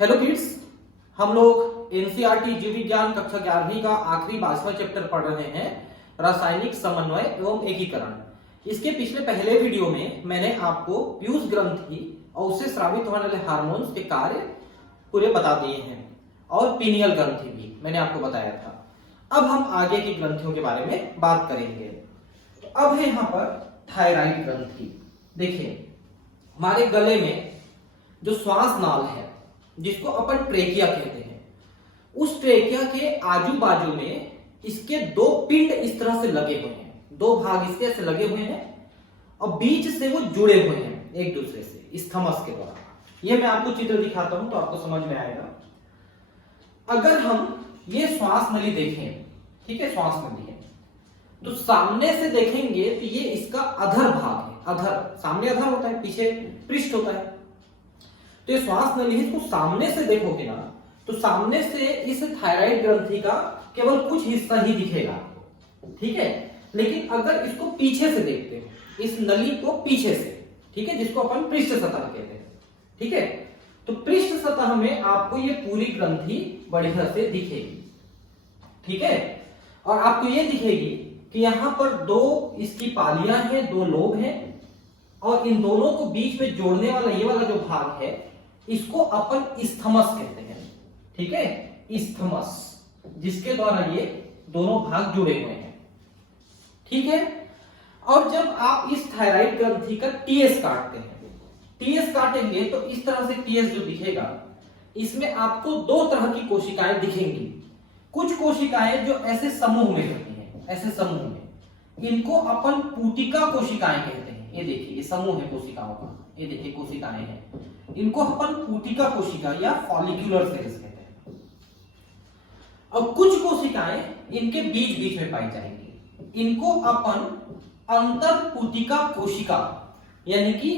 Hello kids, हम लोग NCERT जीव विज्ञान कक्षा 11वीं का आखिरी 22वां चैप्टर पढ़ रहे हैं, रासायनिक समन्वय एवं एकीकरण। इसके पहले वीडियो में मैंने आपको पीयूष ग्रंथि और उससे स्रावित होने वाले हार्मोन्स के कार्य पूरे बता दिए हैं और पीनियल ग्रंथि भी मैंने आपको बताया था। अब हम आगे की ग्रंथियों के बारे में बात करेंगे। तो अब है यहाँ पर थायराइड ग्रंथि। देखिए, हमारे गले में जो श्वास नाल है जिसको अपन ट्रेकिया कहते हैं, उस ट्रेकिया के आजू बाजू में इसके दो पिंड इस तरह से लगे हुए हैं, दो भाग इसके ऐसे लगे हुए हैं और बीच से वो जुड़े हुए हैं एक दूसरे से इस्थमस के द्वारा। ये मैं आपको चित्र दिखाता हूं तो आपको समझ में आएगा। अगर हम ये श्वास नली देखें, ठीक है, श्वास नली है, तो सामने से देखेंगे तो ये इसका अधर भाग है। अधर, सामने अधर होता है, पीछे पृष्ठ होता है। तो ये श्वास नली है, इसको सामने से देखोगे ना तो सामने से इस थायराइड ग्रंथि का केवल कुछ हिस्सा ही दिखेगा, ठीक है। लेकिन अगर इसको पीछे से देखते हो, इस नली को पीछे से, ठीक है, जिसको अपन पृष्ठ सतह कहते हैं, ठीक है, तो पृष्ठ सतह में आपको ये पूरी ग्रंथि बढ़िया से दिखेगी, ठीक है। और आपको ये दिखेगी कि यहां पर दो इसकी पालियां हैं, दो लोब हैं और इन दोनों को बीच में जोड़ने वाला ये वाला जो भाग है इसको अपन इस्थमस कहते हैं, ठीक है, इस्थमस, जिसके द्वारा ये दोनों भाग जुड़े हुए हैं, ठीक है। और जब आप इस थायराइड ग्रंथि का टीएस काटते हैं, टीएस काटेंगे तो इस तरह से टीएस जो दिखेगा, इसमें आपको दो तरह की कोशिकाएं दिखेंगी। कुछ कोशिकाएं जो ऐसे समूह में होती हैं, ऐसे समूह में, इनको अपन पुटिका कोशिकाएं कहते हैं। ये देखिए, ये समूह है कोशिकाओं का, ये देखिए कोशिकाएं हैं, इनको अपन पुटिका कोशिका या फॉलिक्यूलर सेल्स कहते हैं। और कुछ कोशिकाएं इनके बीच बीच में पाई जाएंगी, इनको अपन अंतर पुटिका कोशिका यानी कि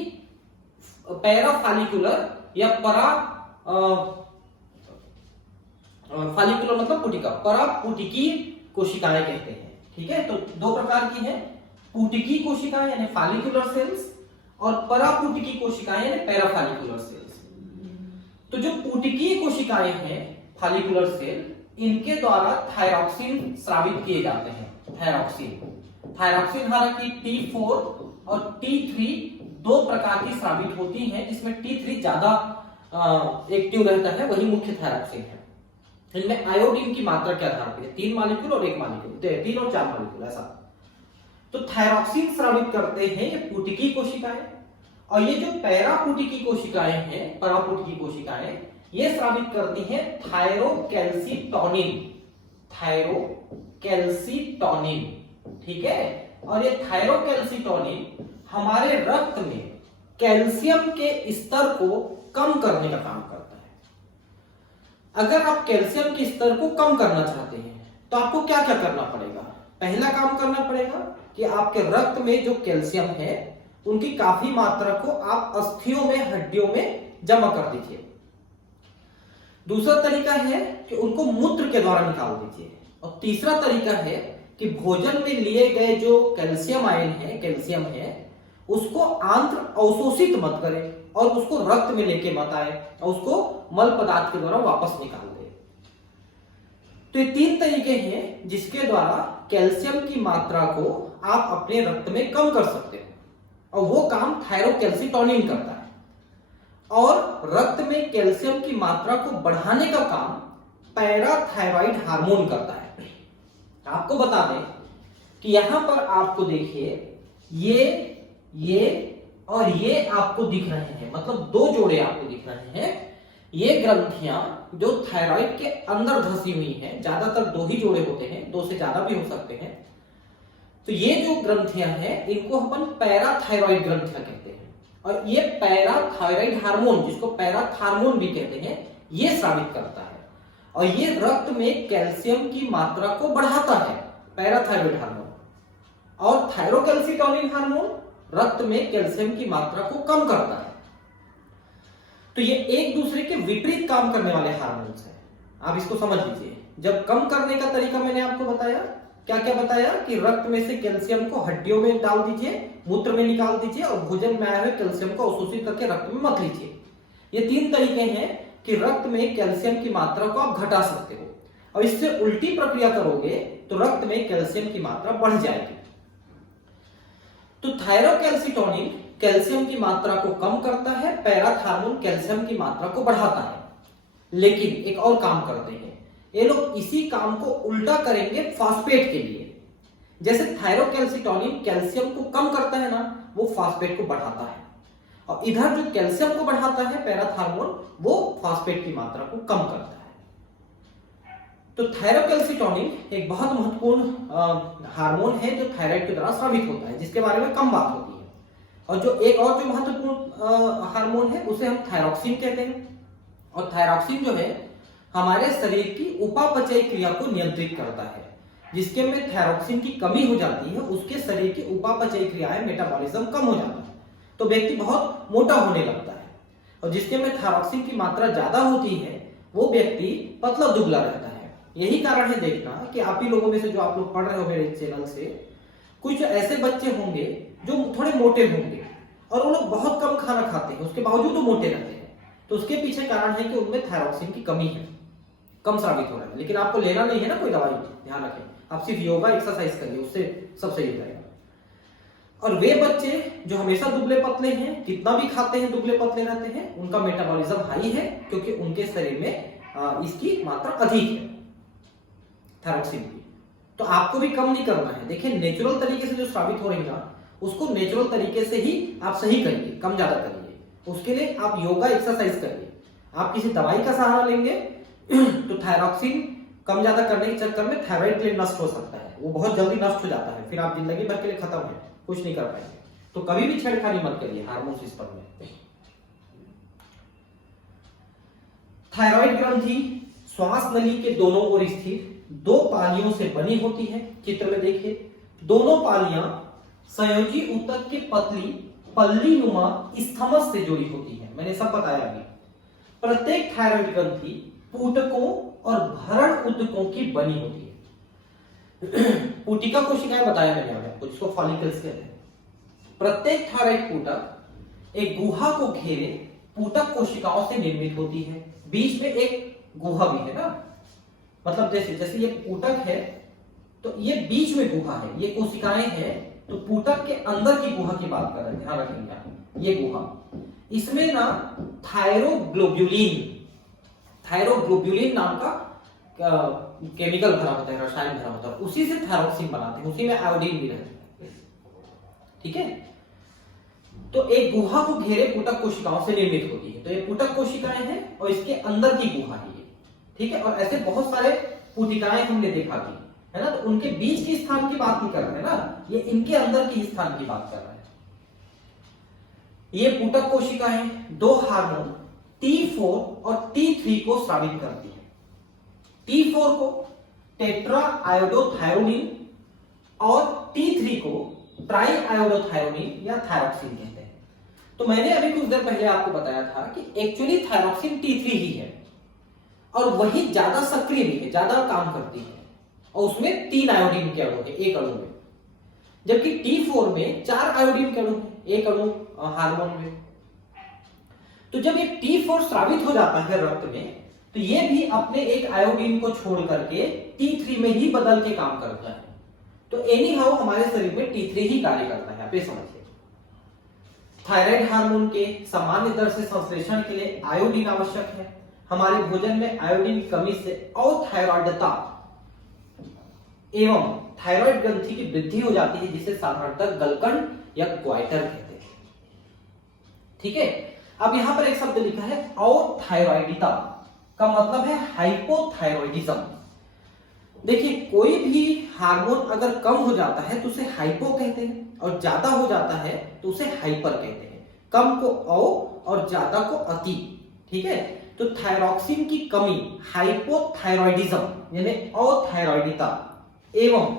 पैराफॉलिक्यूलर या परा फॉलिक्यूलर मतलब पुटिका, परापुटिकी कोशिकाएं कहते हैं, ठीक है। तो दो प्रकार की हैं, पुटिकी कोशिकाएं यानी फॉलिक्यूलर सेल्स और परापुटिकी कोशिकाएं यानी पैराफॉलिक्यूलर सेल्स। तो जो पुटिकी कोशिकाएं हैं, फॉलिक्यूलर सेल, इनके द्वारा थायरॉक्सिन स्रावित किए जाते हैं। थायरॉक्सिन हालांकि T4 और T3 दो प्रकार की स्रावित होती हैं, जिसमें T3 ज्यादा एक्टिव रहता है, वही मुख्य थायरॉक्सिन है। इनमें आयोडीन की मात्रा के आधार पर 3 मॉलिक्यूल और 1 मॉलिक्यूल, 3 और 4 मॉलिक्यूल ऐसा। तो थायरॉक्सिन स्रावित करते हैं ये पुटिकी कोशिकाएं, और ये जो पैरापुटिकी कोशिकाएं हैं, परापुटिकी कोशिकाएं, ये स्रावित करती हैं थायरोकैल्सिटोनिन, ठीक है। और ये थायरोकैल्सिटोनिन हमारे रक्त में कैल्शियम के स्तर को कम करने का काम करता है। अगर आप कैल्शियम के स्तर को कम करना चाहते हैं तो आपको क्या क्या करना पड़ेगा? पहला काम करना पड़ेगा कि आपके रक्त में जो कैल्शियम है उनकी काफी मात्रा को आप अस्थियों में, हड्डियों में जमा कर दीजिए। दूसरा तरीका है कि उनको मूत्र के द्वारा निकाल दीजिए। और तीसरा तरीका है कि भोजन में लिए गए जो कैल्शियम आयन है, कैल्शियम है, उसको आंत्र अवशोषित मत करें और उसको रक्त में लेके मत आए और उसको मल पदार्थ के द्वारा वापस निकाल दे। तो ये 3 तरीके हैं जिसके द्वारा कैल्शियम की मात्रा को आप अपने रक्त में कम कर सकते हैं, और वो काम थायरोकैल्सिटोनिन करता है। और रक्त में कैल्शियम की मात्रा को बढ़ाने का काम पैराथायरॉइड हार्मोन करता है। आपको बता दें कि यहां पर आपको देखिए ये और ये आपको दिख रहे हैं, मतलब दो जोड़े आपको दिख रहे हैं। ये ग्रंथियां जो थायराइड के अंदर धसी हुई हैं, ज्यादातर 2 ही जोड़े होते हैं, 2 से ज्यादा भी हो सकते हैं। तो ये जो ग्रंथियां हैं इनको अपन पैराथायरॉइड ग्रंथियां कहते हैं। और ये पैराथायरॉइड हार्मोन, जिसको पैराथार्मोन भी कहते हैं, ये स्रावित करता है और ये रक्त में कैल्शियम की मात्रा को बढ़ाता है, पैराथायरॉइड हार्मोन। और थायरोकैल्सिटोनिन हार्मोन रक्त में कैल्शियम की मात्रा को कम करता है। तो ये एक दूसरे के विपरीत काम करने वाले हार्मोन्स हैं, आप इसको समझ लीजिए। जब कम करने का तरीका मैंने आपको बताया, क्या क्या बताया कि रक्त में से कैल्शियम को हड्डियों में डाल दीजिए, मूत्र में निकाल दीजिए और भोजन में आए हुए कैल्शियम को अवशोषित करके रक्त में मत लीजिए। ये 3 तरीके हैं कि रक्त में कैल्शियम की मात्रा को आप घटा सकते हो, और इससे उल्टी प्रक्रिया करोगे तो रक्त में कैल्शियम की मात्रा बढ़ जाएगी। तो थायरोकैल्सिटोनिन कैल्शियम की मात्रा को कम करता है, पैराथार्मोन कैल्शियम की मात्रा को बढ़ाता है। लेकिन एक और काम करते हैं ये लोग, इसी काम को उल्टा करेंगे फास्फेट के लिए। जैसे थायरोकैल्सिटोनिन कैल्शियम को कम करता है ना, वो फास्फेट को बढ़ाता है, और इधर जो कैल्शियम को बढ़ाता है पैराथार्मोन, वो फास्फेट की मात्रा को कम करता है। तो थायरोकैल्सिटोनिन एक बहुत महत्वपूर्ण हार्मोन है जो थायराइड के द्वारा स्रावित होता है, जिसके बारे में कम बात होती है। और जो एक और जो महत्वपूर्ण हार्मोन है उसे हम थायरॉक्सिन कहते हैं। और थायरॉक्सिन जो है हमारे शरीर की उपापचय क्रिया को नियंत्रित करता है। जिसके में थायरॉक्सिन की कमी हो जाती है उसके शरीर की उपापचय क्रियाएं, मेटाबॉलिज्म कम हो जाता है, तो व्यक्ति बहुत मोटा होने लगता है। और जिसके में थायरॉक्सिन की मात्रा ज्यादा होती है वो व्यक्ति पतला दुबला रहता है। यही कारण है देखना कि आप ही लोगों में से जो आप लोग पढ़ रहे हो मेरे चैनल से, कुछ ऐसे बच्चे होंगे जो थोड़े मोटे होंगे और वो लोग बहुत कम खाना खाते हैं, उसके बावजूद वो मोटे रहते हैं। तो उसके पीछे कारण है कि उनमें थायरॉक्सिन की कमी है, कम साबित हो रहा है। लेकिन आपको लेना नहीं है ना कोई दवाई, ध्यान रखें, आप सिर्फ योगा एक्सरसाइज करिए, उससे सब सही हो जाएगा। और वे बच्चे जो हमेशा दुबले पतले हैं, कितना भी खाते हैं दुबले पतले रहते हैं, उनका मेटाबॉलिज्म हाई है, क्योंकि उनके शरीर में इसकी मात्रा अधिक है थायरॉक्सिन की। तो आपको भी कम नहीं करना है। देखिए नेचुरल तरीके से जो स्रावित हो रही है ना, उसको नेचुरल तरीके से ही आप सही करिए, कम ज्यादा करिए। उसके लिए आप योगा एक्सरसाइज करिए। आप किसी दवाई का सहारा लेंगे तो थायरॉक्सिन कम ज्यादा करने के चक्कर में थायराइड ग्लैंड नष्ट हो सकता है, वो बहुत जल्दी नष्ट हो जाता है, फिर आप जिंदगी भर के लिए खत्म है, कुछ नहीं कर पाएंगे। तो कभी भी छेड़खानी मत करिए हार्मोन सिस्टम में। थायराइड ग्रंथि श्वास नली के दोनों ओर स्थित दो पालियों से बनी होती है। चित्र में देखिए, दोनों पालियां संयोजी ऊतक के पतली पल्ली नुमा स्थमस से जुड़ी होती है। मैंने सब बताया अभी। प्रत्येक थायराइड ग्रंथि पूटकों और भरण ऊतकों की बनी होती है। पूटिका कोशिकाएं बताया मैंने आपको, जिसको फॉलिकल्स कहते हैं। प्रत्येक थायराइड पूटक एक गुहा को घेरे पूटक कोशिकाओं से निर्मित होती है। बीच में एक गुहा भी है ना, मतलब जैसे ये पूटक है तो ये बीच में गुहा है, ये कोशिकाएं हैं, तो पूटक के अंदर की गुहा की बात कर रहे हैं, ध्यान रखेंगे आप। ये गुहा, इसमें ना थायरोग्लोब्यूलिन नाम का केमिकल भरा होता है, रसायन भरा होता है, उसी से थायरॉक्सिन बनाते हैं, उसी में आयोडीन भी रहता है। ठीक है, तो एक गुहा को घेरे पूटक कोशिकाओं से निर्मित होती है। तो ये पूटक कोशिकाएं हैं और इसके अंदर की गुहा है ये। ठीक है, और ऐसे बहुत सारे पूटिकाएं हमने देखा भी है ना, तो उनके बीच के स्थान की बात नहीं कर रहे हैं ना, ये इनके अंदर की स्थान की बात कर रहे हैं। ये पूटक कोशिकाएं दो हार्मोन T4 और T3 को स्रावित करती है। T4 को टेट्रा आयोडोथायोनिन और T3 को ट्राई आयोडोथायोनिन या थायरॉक्सिन कहते हैं। तो मैंने अभी कुछ देर पहले आपको बताया था कि एक्चुअली थायरॉक्सिन T3 ही है, और वही ज्यादा सक्रिय भी है, ज्यादा काम करती है, और उसमें 3 आयोडीन के अणु है एक अणु में, जबकि T4 में 4 आयोडीन के अणु है एक अणु हार्मोन में। तो जब ये T4 स्रावित हो जाता है रक्त में, तो ये भी अपने एक आयोडीन को छोड़ करके T3 में ही बदल के काम करता है। तो एनी हाउ हमारे शरीर में T3 ही कार्य करता है, आप ये समझिए। थायराइड हार्मोन के सामान्य दर से संश्लेषण के लिए आयोडीन आवश्यक है। हमारे भोजन में आयोडीन की कमी से अथायरॉइडता एवं थायराइड ग्रंथि की वृद्धि हो जाती है, जिसे साधारणतः गलकंड या ग्वाइटर कहते हैं। ठीक है, अब यहां पर एक शब्द लिखा है अथायरॉइडिता, का मतलब है हाइपोथायरॉइडिज्म। देखिए कोई भी हार्मोन अगर कम हो जाता है तो उसे हाइपो कहते हैं, और ज्यादा हो जाता है तो उसे हाइपर कहते हैं। कम को और ज्यादा को अति। ठीक है, तो थायरॉक्सिन की कमी हाइपोथायरॉइडिज्म यानी अथायरॉइडिता एवं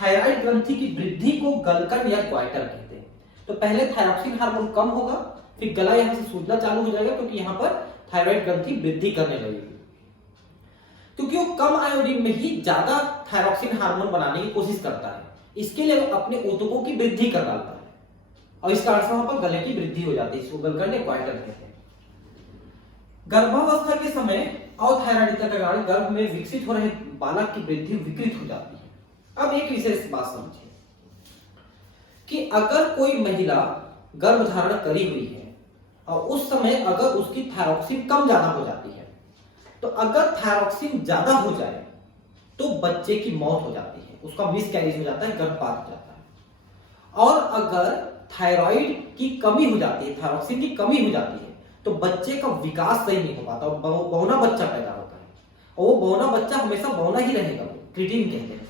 थायराइड ग्रंथि की वृद्धि को गलकंड या ग्वाइटर कहते हैं। तो पहले थायरॉक्सिन हार्मोन कम होगा, फिर गला यहां से सूजना चालू हो जाएगा, क्योंकि यहां पर थायराइड ग्रंथि वृद्धि करने लगेगी, क्योंकि वो कम आयोडीन में ही ज्यादा थायरॉक्सिन हार्मोन बनाने की कोशिश करता है। इसके लिए वो अपने ऊतकों की वृद्धि कर डालता है, और इस कारण से वहां पर गले की वृद्धि हो जाती है, इसको गलकंड या ग्वाइटर कहते हैं। गर्भावस्था के समय अथायराइडिता के कारण गर्भ में विकसित हो रहे बालक की वृद्धि विकृत हो जाती है। अब एक विशेष बात समझिए कि अगर कोई महिला गर्भ धारण करी हुई है और उस समय अगर उसकी थायरॉक्सिन कम ज्यादा हो जाती है, तो अगर थायरॉक्सिन ज्यादा हो जाए तो बच्चे की मौत हो जाती है, उसका मिसकैरेज हो जाता है, गर्भपात हो जाता है। और अगर थायराइड की कमी हो जाती है, थायरॉक्सिन की कमी हो जाती है, तो बच्चे का विकास सही नहीं हो पाता और बौना बच्चा पैदा होता है, और वो बौना बच्चा हमेशा बौना ही रहेगा, क्रीटीन कहते हैं।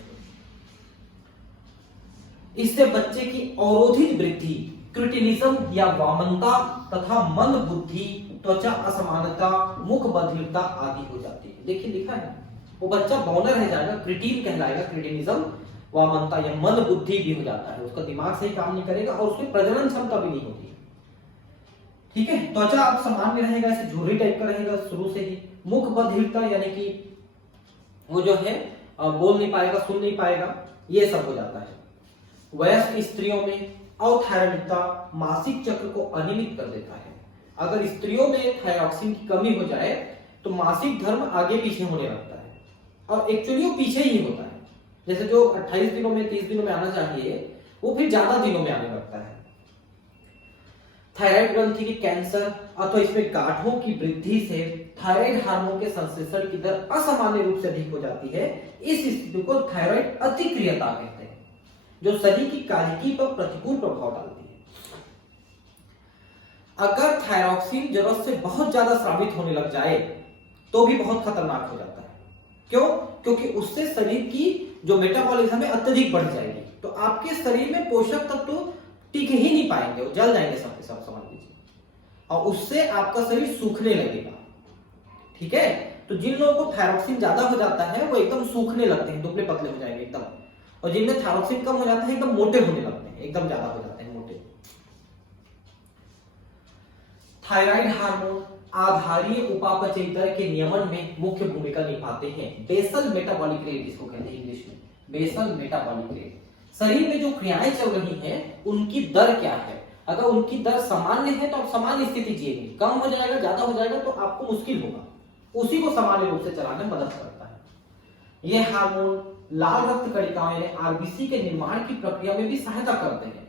इससे बच्चे की अवरोधित वृद्धि, क्रिटिनिज्म या वामनता तथा मंद बुद्धि, त्वचा असमानता, मुख बधिरता आदि हो जाती है। देखिए लिखा है, वो बच्चा बौना रह जाएगा, क्रिटीन कहलाएगा, क्रिटिनिज्म, वामनता या मंद बुद्धि भी हो जाता है, उसका दिमाग सही काम नहीं करेगा और उसकी प्रजनन क्षमता भी नहीं होती। ठीक है, त्वचा आप सामान्य रहेगा, ऐसे झुर्री टाइप का रहेगा शुरू से ही। मुख बधिरता यानी कि वो जो है बोल नहीं पाएगा, सुन नहीं पाएगा, ये सब हो जाता है। वयस्क स्त्रियों में अथायराइडिता मासिक चक्र को अनियमित कर देता है। अगर स्त्रियों में थायरॉक्सिन की कमी हो जाए तो मासिक धर्म आगे पीछे होने लगता है, और एक्चुअली वो पीछे ही होता है। जैसे जो 28 दिनों में 30 दिनों में आना चाहिए वो फिर ज्यादा दिनों में आने लगता है। थायराइड ग्रंथि की कैंसर अथवा इसमें गांठों की वृद्धि से थायराइड हार्मोन के संश्लेषण की दर असामान्य रूप से अधिक हो जाती है। इस स्थिति को थायराइड अतिक्रियता कहते हैं, जो शरीर की कार्यकी पर प्रतिकूल प्रभाव डालती है। अगर थायरॉक्सिन जरूरत से बहुत ज्यादा स्रावित होने लग जाए तो भी बहुत खतरनाक हो जाता है। क्यों? क्योंकि उससे शरीर की जो मेटाबॉलिज्म है अत्यधिक बढ़ जाएगी, तो आपके शरीर में पोषक तत्व टिक ही नहीं पाएंगे, वो जल जाएंगे सबके सब, समझ लीजिए, और उससे आपका शरीर सूखने लगेगा। ठीक है, तो जिन लोगों को थायरॉक्सिन ज्यादा हो जाता है वो एकदम सूखने लगते हैं, दुबले पतले हो जाएंगे एकदम, और जिनमें थायरॉक्सिन कम हो जाता है एकदम मोटे होने लगते हैं, एकदम ज्यादा हो जाते हैं मोटे। थायराइड हार्मोन आधारीय उपापचय दर के नियमन में मुख्य भूमिका निभाते हैं। बेसल मेटाबॉलिक रेट इसको कहते हैं इंग्लिश में, बेसल मेटाबॉलिक रेट। शरीर में जो क्रियाएं चल रही हैं उनकी दर क्या है, अगर उनकी दर सामान्य है तो आप सामान्य स्थिति जिएंगे, कम हो जाएगा ज्यादा हो जाएगा तो आपको मुश्किल होगा, उसी को सामान्य रूप से चलाने में मदद करता है। यह हार्मोन लाल रक्त कणिकाओं यानी आरबीसी के निर्माण की प्रक्रिया में भी सहायता करते हैं।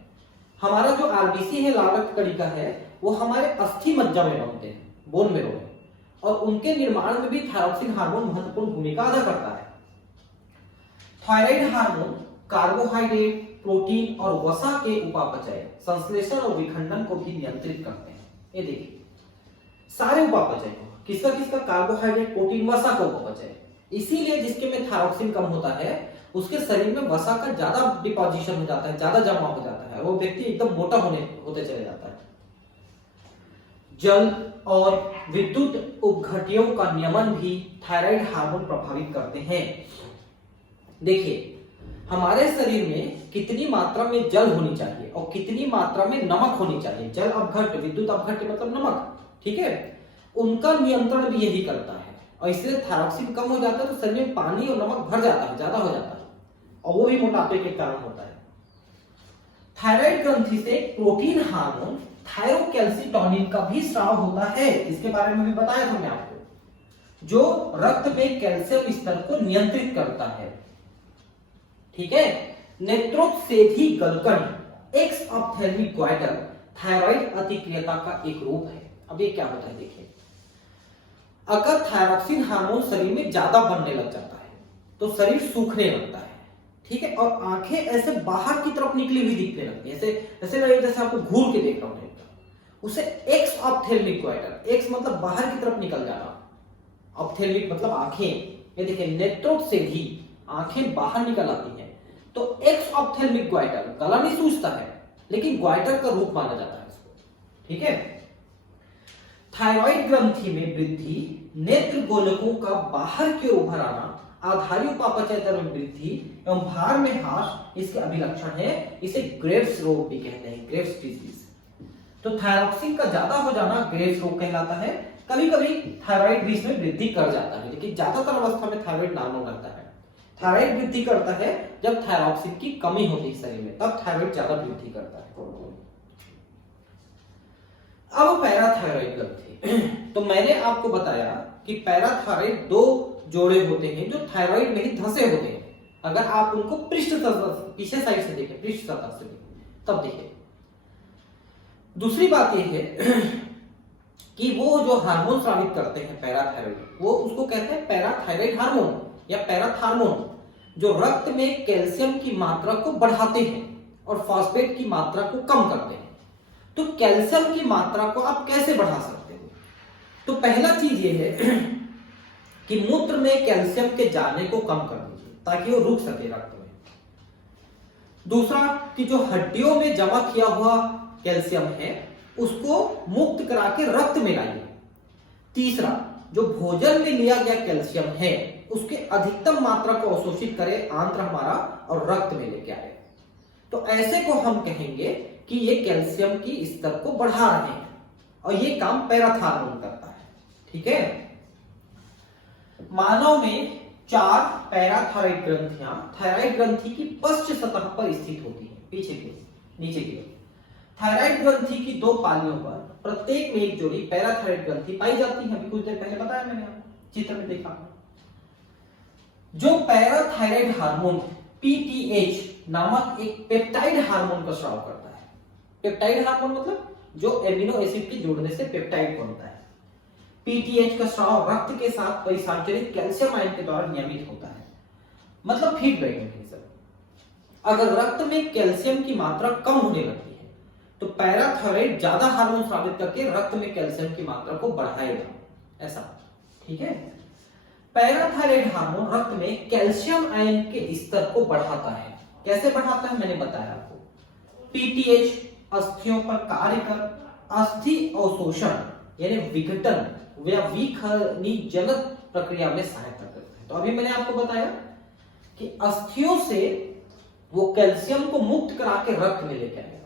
हमारा जो आरबीसी है, लाल रक्त कणिका है, वो हमारे अस्थि मज्जा में बनते हैं, बोन मेरो में, और उनके निर्माण में भी थायरॉक्सिन हार्मोन महत्वपूर्ण भूमिका अदा करता है। थायराइड हार्मोन कार्बोहाइड्रेट, प्रोटीन और वसा के उपापचय, संश्लेषण और विखंडन को भी नियंत्रित करते हैं। ये देखिए सारे उपापचय को, किसका किसका, कार्बोहाइड्रेट, प्रोटीन, वसा का उपापचय। इसीलिए जिसके में थायरॉक्सिन कम होता है उसके शरीर में वसा का ज्यादा डिपोजिशन हो जाता है, ज्यादा जमा हो जाता है, वो व्यक्ति एकदम मोटा होते चले जाता है। जल और विद्युत उपघटियों का नियमन भी थायराइड हार्मोन प्रभावित करते हैं। देखिए हमारे शरीर में कितनी मात्रा में जल होनी चाहिए और कितनी मात्रा में नमक होनी चाहिए, जल अपघट्य, विद्युत अपघट्य मतलब नमक, ठीक है, उनका नियंत्रण भी यही करता है। और इसलिए थायरॉक्सिन कम हो जाता है तो शरीर में पानी और नमक भर जाता है, ज्यादा हो जाता है, और वो भी मोटापे के कारण होता है। थायराइड ग्रंथि से प्रोटीन हार्मोन थायरोकैल्सिटोनिन का भी स्राव होता है, इसके बारे में भी बताया था मैं आपको, जो रक्त में कैल्शियम स्तर को नियंत्रित करता है। ठीक है, नेत्रोत्सेधी गलकण एक्स ऑप्थेल्मिक ग्वाइटर थायराइड अतिक्रियता का एक रूप है। अब ये क्या होता है देखिए, अगर थायरॉक्सिन हार्मोन शरीर में ज्यादा बनने लग जाता है तो शरीर सूखने लगता है। ठीक है, और आंखें ऐसे बाहर की तरफ निकली हुई दिखने लगती है, ऐसे लगे जैसे आपको घूर के देख रहा हूं, उसे एक्स ऑप्थेल्मिक ग्वाइटर, एक्स मतलब बाहर की तरफ निकल जाना, ऑप्थेल्मिक मतलब आंखें, ये देखिए नेत्रोत्सेधी, आंखें बाहर निकल आती हैं, तो एक्स ऑप्थेल्मिक ग्वाइटर, गला नहीं सूजता है लेकिन ग्वाइटर का रूप माना जाता है इसको। ठीक है, थायराइड ग्रंथि में वृद्धि, नेत्र गोलकों का बाहर की ओर उभर आना, आधारी उपापचय दर में वृद्धि एवं भार में ह्रास इसके अभिलक्षण है। इसे ग्रेव्स रोग भी कहते हैं, ग्रेव्स डिजीज। तो थायरॉक्सिन का ज्यादा हो जाना ग्रेव्स रोग कहलाता है। कभी कभी थायराइड भी इसमें वृद्धि कर जाता है, लेकिन ज्यादातर अवस्था में थायराइड नॉर्मल रहता है। थायराइड वृद्धि करता है जब थायरॉक्सिन की कमी होती है शरीर में, तब थायराइड ज्यादा वृद्धि करता है। अब पैराथायराइड ग्रंथि, तो मैंने आपको बताया कि पैराथायराइड दो जोड़े होते हैं जो थायराइड में ही धंसे होते हैं। अगर आप उनको पृष्ठ पीछे साइड से देखें, पृष्ठ सतह से देखें तब देखें। दूसरी बात यह है कि वो जो हार्मोन स्रावित करते हैं पैराथायराइड, वो उसको कहते हैं पैराथायराइड हार्मोन या पैराथार्मोन, जो रक्त में कैल्शियम की मात्रा को बढ़ाते हैं और फॉस्फेट की मात्रा को कम करते हैं। तो कैल्शियम की मात्रा को आप कैसे बढ़ा सकते हो? तो पहला चीज ये है कि मूत्र में कैल्शियम के जाने को कम कर दीजिए ताकि वो रुक सके रक्त में। दूसरा कि जो हड्डियों में जमा किया हुआ कैल्शियम है उसको मुक्त करा के रक्त में लाइए। तीसरा, जो भोजन में लिया गया कैल्शियम है उसके अधिकतम मात्रा को अवशोषित करे आंत्र हमारा और रक्त में लेके आए। तो ऐसे को हम कहेंगे कि ये कैल्शियम की स्तर को बढ़ा रहे हैं और ये काम पैराथार्मोन करता है। ठीक है। मानव में 4 पैराथायराइड ग्रंथियां थायराइड ग्रंथि की पश्च सतह पर स्थित होती है, पीछे की नीचे की ओर। थायराइड ग्रंथि की 2 पालियों पर प्रत्येक में एक जोड़ी पैराथायराइड ग्रंथि पाई जाती है। अभी कुछ देर पहले बताया मैंने आपको, चित्र में देखा। जो पैराथायराइड हार्मोन पीटीएच नामक एक पेप्टाइड हार्मोन का स्राव करता है। पेप्टाइड हार्मोन मतलब जो एमिनो एसिड के जुड़ने से पेप्टाइड बनता है। पीटीएच का स्राव रक्त के साथ परिसंचरित कैल्शियम आयन के द्वारा नियमित होता है, मतलब फीडबैक मैकेनिज्म। अगर रक्त में कैल्शियम की मात्रा कम होने लगती है तो पैराथायराइड ज्यादा हार्मोन स्रावित करके रक्त में कैल्शियम की मात्रा को बढ़ाएगा, ऐसा। ठीक है। पैराथायराइड हार्मोन रक्त में कैल्शियम आयन के स्तर को बढ़ाता है। कैसे बढ़ाता है मैंने बताया आपको। पीटीएच अस्थियों पर कार्य कर अस्थि अवशोषण यानी विघटन या विखनिजनक प्रक्रिया में सहायता करता है। तो अभी मैंने आपको बताया कि अस्थियों से वो कैल्शियम को मुक्त करा के रक्त में लेके आएगा।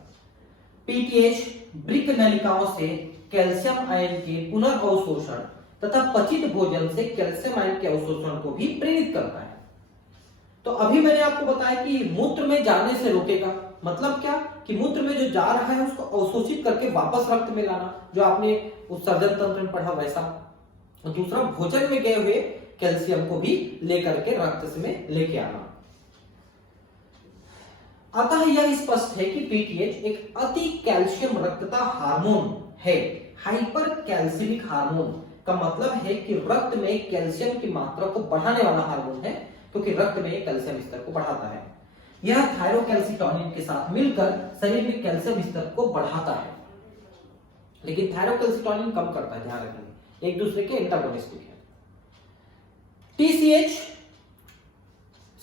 पीटीएच वृक्क नलिकाओं से कैल्शियम आयन के पुनर्अवशोषण तथा पचित भोजन से कैल्शियम आयन के अवशोषण को भी प्रेरित करता है। तो अभी मैंने आपको बताया कि मूत्र में जाने से रोकेगा, मतलब क्या कि मूत्र में जो जा रहा है उसको अवशोषित करके वापस रक्त में लाना, जो आपने उत्सर्जन तंत्र में पढ़ा वैसा। और दूसरा, भोजन में गए हुए कैल्शियम को भी लेकर के रक्त में लेके आना। अतः यह स्पष्ट है कि पीटीएच एक अति कैल्शियम रक्तता हार्मोन है। हाइपर कैल्सिमिक हार्मोन का मतलब है कि रक्त में कैल्शियम की मात्रा को बढ़ाने वाला हार्मोन है, क्योंकि रक्त में कैल्शियम स्तर को बढ़ाता है। यह थायरोकैल्सिटोनिन के साथ मिलकर शरीर में कैल्शियम स्तर को बढ़ाता है, लेकिन थायरोकैल्सिटोनिन कम करता है, ध्यान रखिए, एक दूसरे के एंटागोनिस्टिक है। टीसीएच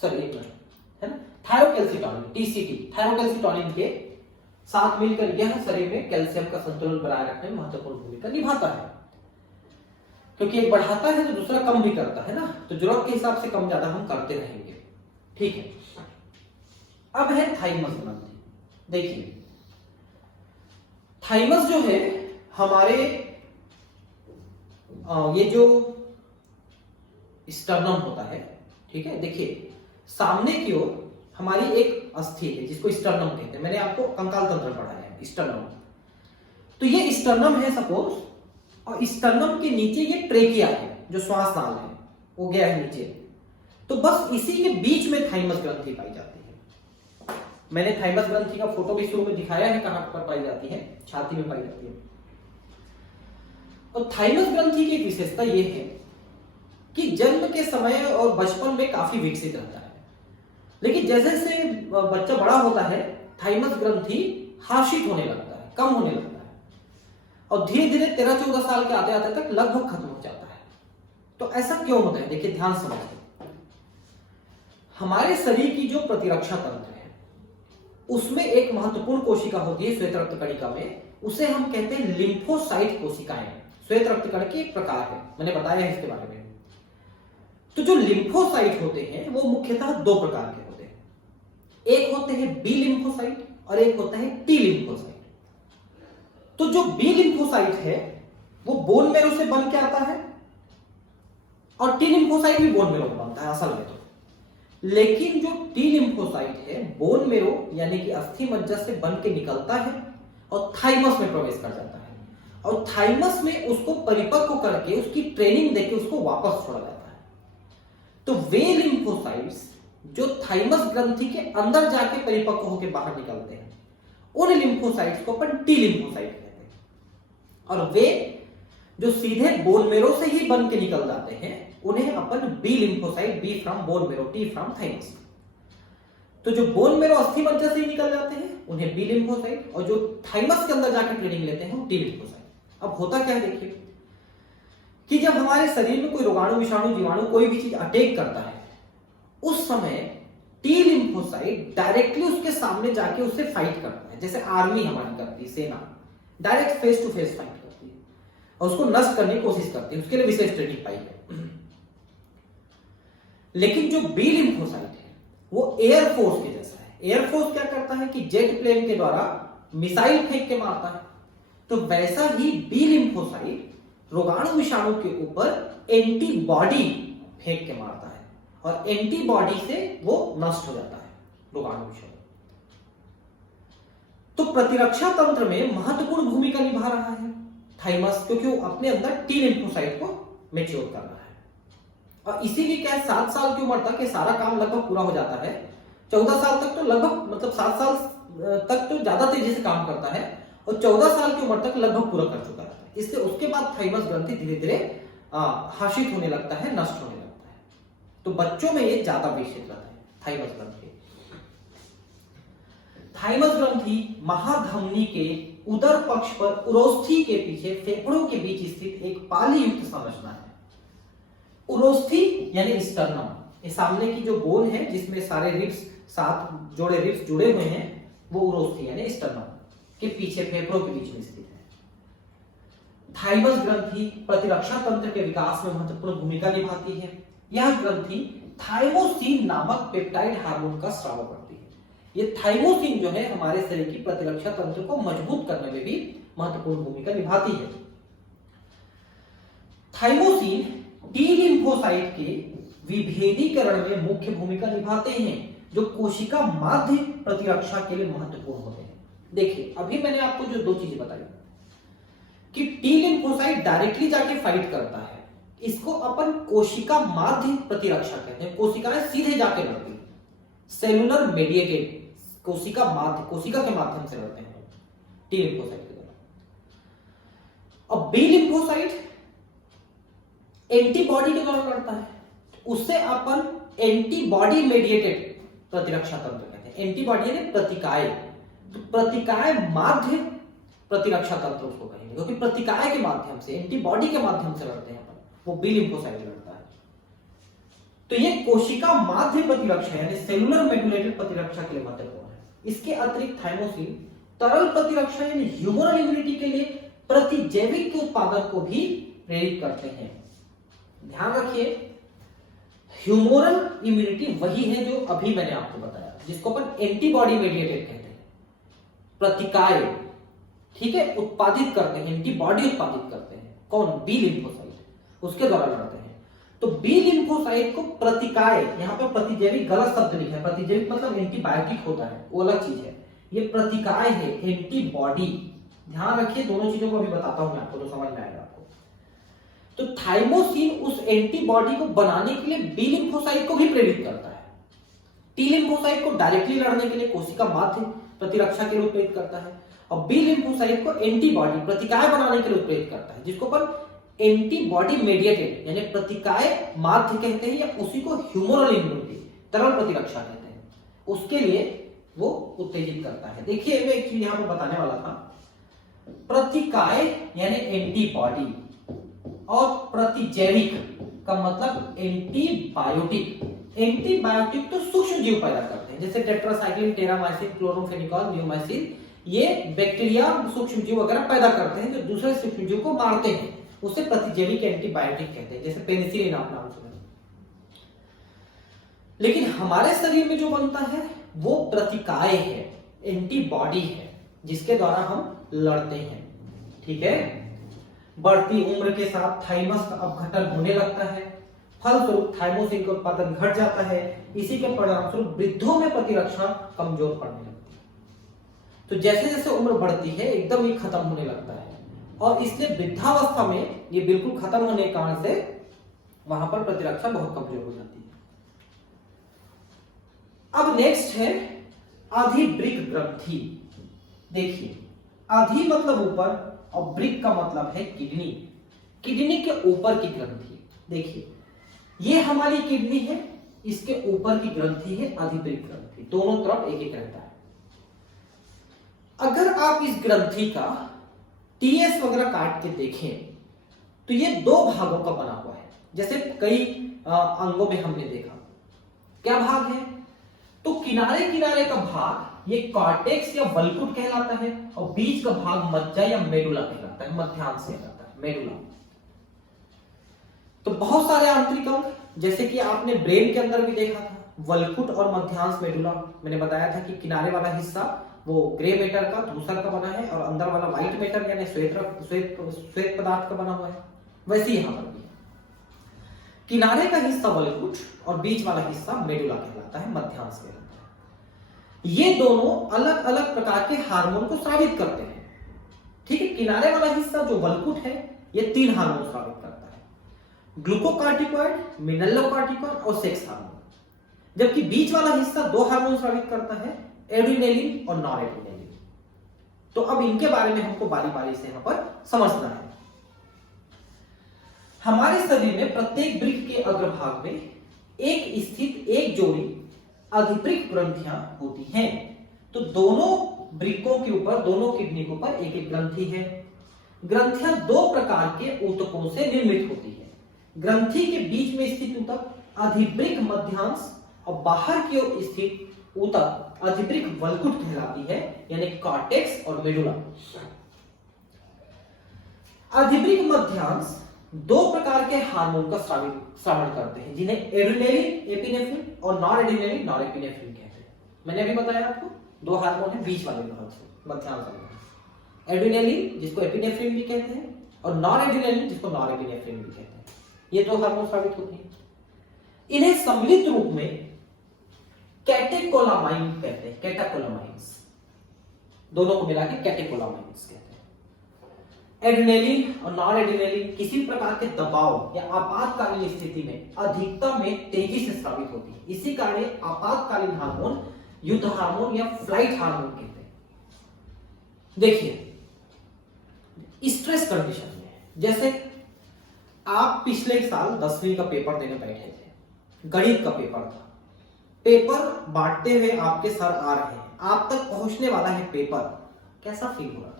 है ना, थायरोकैल्सिटोनिन टीसीटी, थायरोकैल्सिटोनिन के साथ मिलकर यह शरीर में कैल्शियम का संतुलन बनाए रखने में महत्वपूर्ण भूमिका निभाता है, क्योंकि एक बढ़ाता है तो दूसरा कम भी करता है ना, तो जरूरत के हिसाब से कम ज्यादा हम करते रहेंगे। ठीक है। अब है थाइमस ग्रंथि। देखिए, थाइमस जो है हमारे ये जो स्टर्नम होता है, ठीक है, देखिए सामने की ओर हमारी एक अस्थि है जिसको स्टर्नम कहते हैं। मैंने आपको कंकाल तंत्र पढ़ाया है, स्टर्नम। तो ये स्टर्नम है सपोज, और स्टर्नम के नीचे ये ट्रेकिया है जो श्वास नाल है, वो गया है नीचे। तो बस इसी के बीच में थाइमस ग्रंथि पाई जाती है। मैंने थाइमस ग्रंथि का फोटो भी शुरू में दिखाया है, कहां पर पाई जाती है, छाती में पाई जाती है। और थाइमस ग्रंथि की एक विशेषता यह है कि जन्म के समय और बचपन में काफी विकसित रहता है, लेकिन जैसे जैसे बच्चा बड़ा होता है थाइमस ग्रंथि हाशित होने लगता है, कम होने लगता है, और धीरे धीरे 13-14 साल के आते आते तक लगभग खत्म हो जाता है। तो ऐसा क्यों होता है? देखिए ध्यान समझिए, हमारे शरीर की जो प्रतिरक्षा तंत्र है उसमें एक महत्वपूर्ण कोशिका होती है श्वेत रक्त कणिका में, उसे हम कहते हैं लिम्फोसाइट कोशिकाएं। श्वेत रक्त कण की एक प्रकार है, मैंने बताया है इसके बारे में। तो जो लिम्फोसाइट होते हैं वो मुख्यतः 2 प्रकार के होते हैं, एक होते हैं बी लिम्फोसाइट और एक होता है टी लिम्फोसाइट। तो जो बी लिम्फोसाइट है वो बोन मैरो से बन के आता है, और टी लिम्फोसाइट भी बोन मैरो में बनता है असल में तो। लेकिन जो टी लिम्फोसाइट है बोन मैरो यानी कि अस्थि मज्जा से बन के निकलता है और थाइमस में प्रवेश कर जाता है, और थाइमस में उसको परिपक्व करके उसकी ट्रेनिंग देके उसको वापस छोड़ा जाता है। तो वे लिम्फोसाइट्स जो थाइमस ग्रंथि के अंदर जाके परिपक्व होकर बाहर निकलते हैं, उन लिम्फोसाइट्स को अपन टी लिम्फोसाइट कहते हैं। और वे जो सीधे बोन मेरो से ही बन के निकल जाते हैं उन्हें अपन B lymphocyte, B from bone marrow, T from thymus. तो जो बोन मेरो अस्थि मज्जा से ही निकल जाते हैं उन्हें बी लिम्फोसाइट, और जो थाइमस के अंदर जाकर ट्रेनिंग लेते हैं वो टी लिम्फोसाइट। अब होता क्या है देखिए कि जब हमारे शरीर में कोई रोगाणु, विषाणु, जीवाणु कोई भी चीज अटैक करता है, उस समय टी लिम्फोसाइट डायरेक्टली उसके सामने जाके उससे फाइट करता है। जैसे आर्मी हमारी करती है, सेना direct face to face fight करती है और उसको नष्ट करने की कोशिश करती है, उसके लिए विशेष ट्रेनिंग पाई है। लेकिन जो बी लिम्फोसाइट है वो एयरफोर्स के जैसा है। एयरफोर्स क्या करता है कि जेट प्लेन के द्वारा मिसाइल फेंक के मारता है, तो वैसा ही बी लिम्फोसाइट रोगाणु विषाणु के ऊपर एंटीबॉडी फेंक के मारता है और एंटीबॉडी से वो नष्ट हो जाता है रोगाणु विषाणु। तो प्रतिरक्षा तंत्र में महत्वपूर्ण भूमिका निभा रहा है थाइमस, क्योंकि वो अपने अंदर टी लिम्फोसाइट को मैच्योर कर रहा है। और इसीलिए क्या है, 7 साल की उम्र तक ये सारा काम लगभग पूरा हो जाता है। 14 साल तक तो लगभग, मतलब 7 साल तक तो ज्यादा तेजी से काम करता है और 14 साल की उम्र तक लगभग पूरा कर चुका है। इसलिए उसके बाद थाइमस ग्रंथि धीरे धीरे हाशित होने लगता है, नष्ट होने लगता है। तो बच्चों में ये ज्यादा विकसित रहता है थाइमस ग्रंथि। थाइमस ग्रंथि महाधमनी के उदर पक्ष पर उरोस्थी के पीछे फेफड़ों के बीच स्थित एक पाली युक्त संरचना है। उरोस्थी यानी स्टर्नम, ये सामने की जो बोन है जिसमें सारे रिब्स, 7 जोड़े रिब्स जुड़े हुए हैं, वो उरोस्थी यानी स्टर्नम के पीछे फेफड़ों के बीच में स्थित है। थाइमस ग्रंथि प्रतिरक्षा तंत्र के विकास में महत्वपूर्ण भूमिका निभाती है। यह ग्रंथि थाइमोसिन नामक पेप्टाइड हार्मोन का स्राव करती है। यह थाइमोसिन जो है हमारे शरीर की प्रतिरक्षा तंत्र को मजबूत करने में भी महत्वपूर्ण भूमिका निभाती है। थाइमोसिन टी लिम्फोसाइट के विभेदीकरण में मुख्य भूमिका निभाते हैं, जो कोशिका माध्य प्रतिरक्षा के लिए महत्वपूर्ण होते हैं। देखिए अभी मैंने आपको जो 2 चीजें बताई कि टी लिम्फोसाइट डायरेक्टली जाके फाइट करता है, इसको अपन कोशिका माध्य प्रतिरक्षा कहते हैं। कोशिकाएं सीधे जाके लड़ती है, सेलुलर मेडिएटेड, कोशिका माध्य, कोशिका के माध्यम से लड़ते हैं टी लिम्फोसाइट के द्वारा। अब बी लिम्फोसाइट एंटीबॉडी के द्वारा लड़ता है, उससे अपन एंटीबॉडी मेडिएटेड प्रतिरक्षा तंत्र कहते हैं। एंटीबॉडी यानी प्रतिकाय, तो प्रतिकाय माध्य प्रतिरक्षा तंत्र उसको कहेंगे, क्योंकि प्रतिकाय के माध्यम से, एंटीबॉडी के माध्यम से लड़ते हैं अपन, वो बी लिम्फोसाइट लड़ता है। तो ये कोशिका माध्य प्रतिरक्षा यानी सेलुलर मेडिएटेड प्रतिरक्षा के लिए महत्वपूर्ण है। इसके अतिरिक्त थाइमोसिन तरल प्रतिरक्षा यानी ह्यूमरल इम्यूनिटी के लिए प्रतिजैविक के उत्पादन को भी प्रेरित करते हैं। ध्यान रखिए, ह्यूमरल इम्यूनिटी वही है जो अभी मैंने आपको बताया, जिसको अपन एंटीबॉडी मेडिएटेड कहते हैं। प्रतिकाय, ठीक है, उत्पादित करते हैं, एंटीबॉडी उत्पादित करते हैं। कौन? बी लिम्फोसाइट, उसके द्वारा लड़ते हैं। तो बी लिम्फोसाइट को प्रतिकाय, यहां पर प्रतिजैविक गलत शब्द लिखा है, प्रतिजैविक मतलब एंटीबायोटिक होता है, वो अलग चीज है। ये प्रतिकाय है, एंटीबॉडी। ध्यान रखिए, दोनों चीजों को अभी बताता हूं मैं आपको, तो समझ में आएगा आपको। तो थाइमोसिन उस एंटीबॉडी को बनाने के लिए बी लिम्फोसाइट को भी प्रेरित करता है। टी लिम्फोसाइट को डायरेक्टली लड़ने के लिए कोशिका माध्य प्रतिरक्षा के लिए प्रेरित करता है, और बी लिम्फोसाइट को एंटीबॉडी प्रतिकाय बनाने के लिए प्रेरित करता है, जिसको अपन एंटीबॉडी मेडिएटेड यानी प्रतिकाय माध्य कहते हैं, या उसी को ह्यूमरल इम्यूनिटी तरल प्रतिरक्षा कहते हैं, उसके लिए वो उत्तेजित करता है। देखिए मैं एक चीज यहां पर बताने वाला था, प्रतिकाय यानी एंटीबॉडी और प्रतिजैविक का मतलब एंटीबायोटिक। एंटीबायोटिक तो सूक्ष्म जीव पैदा करते हैं, जैसे टेट्रासाइक्लिन, टेरामाइसिन, क्लोरोफेनिकॉल, नियोमाइसिन, ये बैक्टीरिया, सूक्ष्म जीव वगैरह पैदा करते हैं जो दूसरे सूक्ष्म जीव को मारते हैं, उसे प्रतिजैविक एंटीबायोटिक कहते हैं, जैसे पेनिसिलिन आप नाम सुने। लेकिन हमारे शरीर में जो बनता है वो प्रतिकाय है, एंटीबॉडी है, जिसके द्वारा हम लड़ते हैं। ठीक है, बढ़ती उम्र के साथ थाइमस का अपघटन होने लगता है, फलस्वरूप थाइमोसिन का उत्पादन घट जाता है। इसी के परिणामस्वरूप वृद्धों में प्रतिरक्षा कमजोर पड़ने लगती है। तो जैसे जैसे उम्र बढ़ती है एकदम ही खत्म होने लगता है, और इसलिए वृद्धावस्था में ये बिल्कुल खत्म होने के कारण से वहां पर प्रतिरक्षा बहुत कमजोर हो जाती है। अब नेक्स्ट है अधिवृक्क ग्रंथि। देखिए, अधि मतलब ऊपर और वृक्क का मतलब है किडनी। किडनी के ऊपर की ग्रंथि। देखिए, ये हमारी किडनी है, इसके ऊपर की ग्रंथि है अधिवृक्क ग्रंथि, दोनों तरफ एक एक रहता है। अगर आप इस ग्रंथि का टीएस वगैरह काट के देखें तो ये दो भागों का बना हुआ है, जैसे कई अंगों में हमने देखा। क्या भाग है? तो किनारे किनारे का भाग ये कॉर्टेक्स या वल्कुट कहलाता है और बीच का भाग मज्जा या मेडुला कहलाता है, मध्यांश कहलाता है, मेडुला। तो बहुत सारे आंतरिक अंग, जैसे कि आपने ब्रेन के अंदर भी देखा था, वल्कुट और मध्यांश मेडुला। मैंने बताया था कि किनारे वाला हिस्सा वो ग्रे मैटर का, धूसर का बना है और अंदर वाला व्हाइट मैटर यानी श्वेत पदार्थ का बना हुआ है। वैसे यहां पर भी किनारे का हिस्सा वल्कुट और बीच वाला हिस्सा मेडुला कहलाता है, मध्यांश कहलाता है। ये दोनों अलग अलग प्रकार के हार्मोन को स्रावित करते हैं। ठीक है, किनारे वाला हिस्सा जो वल्कुट है ये 3 हार्मोन स्रावित करता है, ग्लूकोकार्टिकॉइड, मिनरलोकार्टिकॉइड और सेक्स हार्मोन। जबकि बीच वाला हिस्सा 2 हार्मोन स्रावित करता है, एड्रिनलिन और नॉरएड्रिनलिन। तो अब इनके बारे में हमको बारी बारी से यहां पर समझना है। हमारे शरीर में प्रत्येक वृक्क के अग्रभाग में एक स्थित एक जोड़ी अधिवृक्क ग्रंथियां होती हैं। तो दोनों वृक्कों के ऊपर, दोनों किडनी के ऊपर एक एक ग्रंथि है। ग्रंथियां 2 प्रकार के ऊतकों से निर्मित होती है। ग्रंथि के बीच में स्थित ऊतक अधिवृक्क मध्यांश और बाहर की ओर स्थित ऊतक अधिवृक्क वल्कुट कहलाती है, यानी कॉर्टेक्स और मेडुला। अधिवृक्क मध्यांश 2 प्रकार के हार्मोन का स्रावण करते हैं, जिन्हें एड्रिनलिन एपिनेफ्रिन और नॉरएड्रिनलिन नॉरएपिनेफ्रिन कहते हैं। मैंने अभी बताया आपको 2 हार्मोन है बीच वाले भाग से, मध्यांश वाले। एड्रिनलिन जिसको एपिनेफ्रिन भी कहते हैं और नॉरएड्रिनलिन जिसको नॉरएपिनेफ्रिन भी कहते हैं। ये 2 हार्मोन स्रावित होते हैं। इन्हें सम्मिलित रूप में कैटेकोलामाइन कहते हैं, कैटेकोलामाइंस। दोनों को मिला के कैटेकोलामाइंस कहते हैं। एड्रिनलिन और नॉरएड्रिनलिन किसी प्रकार के दबाव या आपातकालीन स्थिति में अधिकता में तेजी से स्रावित होती है। इसी कारण आपातकालीन हार्मोन युद्ध हार्मोन या फ्लाइट हार्मोन कहते हैं। देखिए, स्ट्रेस कंडीशन में, जैसे आप पिछले साल 10वीं का पेपर देने बैठे थे, गणित का पेपर था, पेपर बांटते हुए आपके सर आ रहे हैं, आप तक पहुंचने वाला है पेपर, कैसा फील हो रहा था?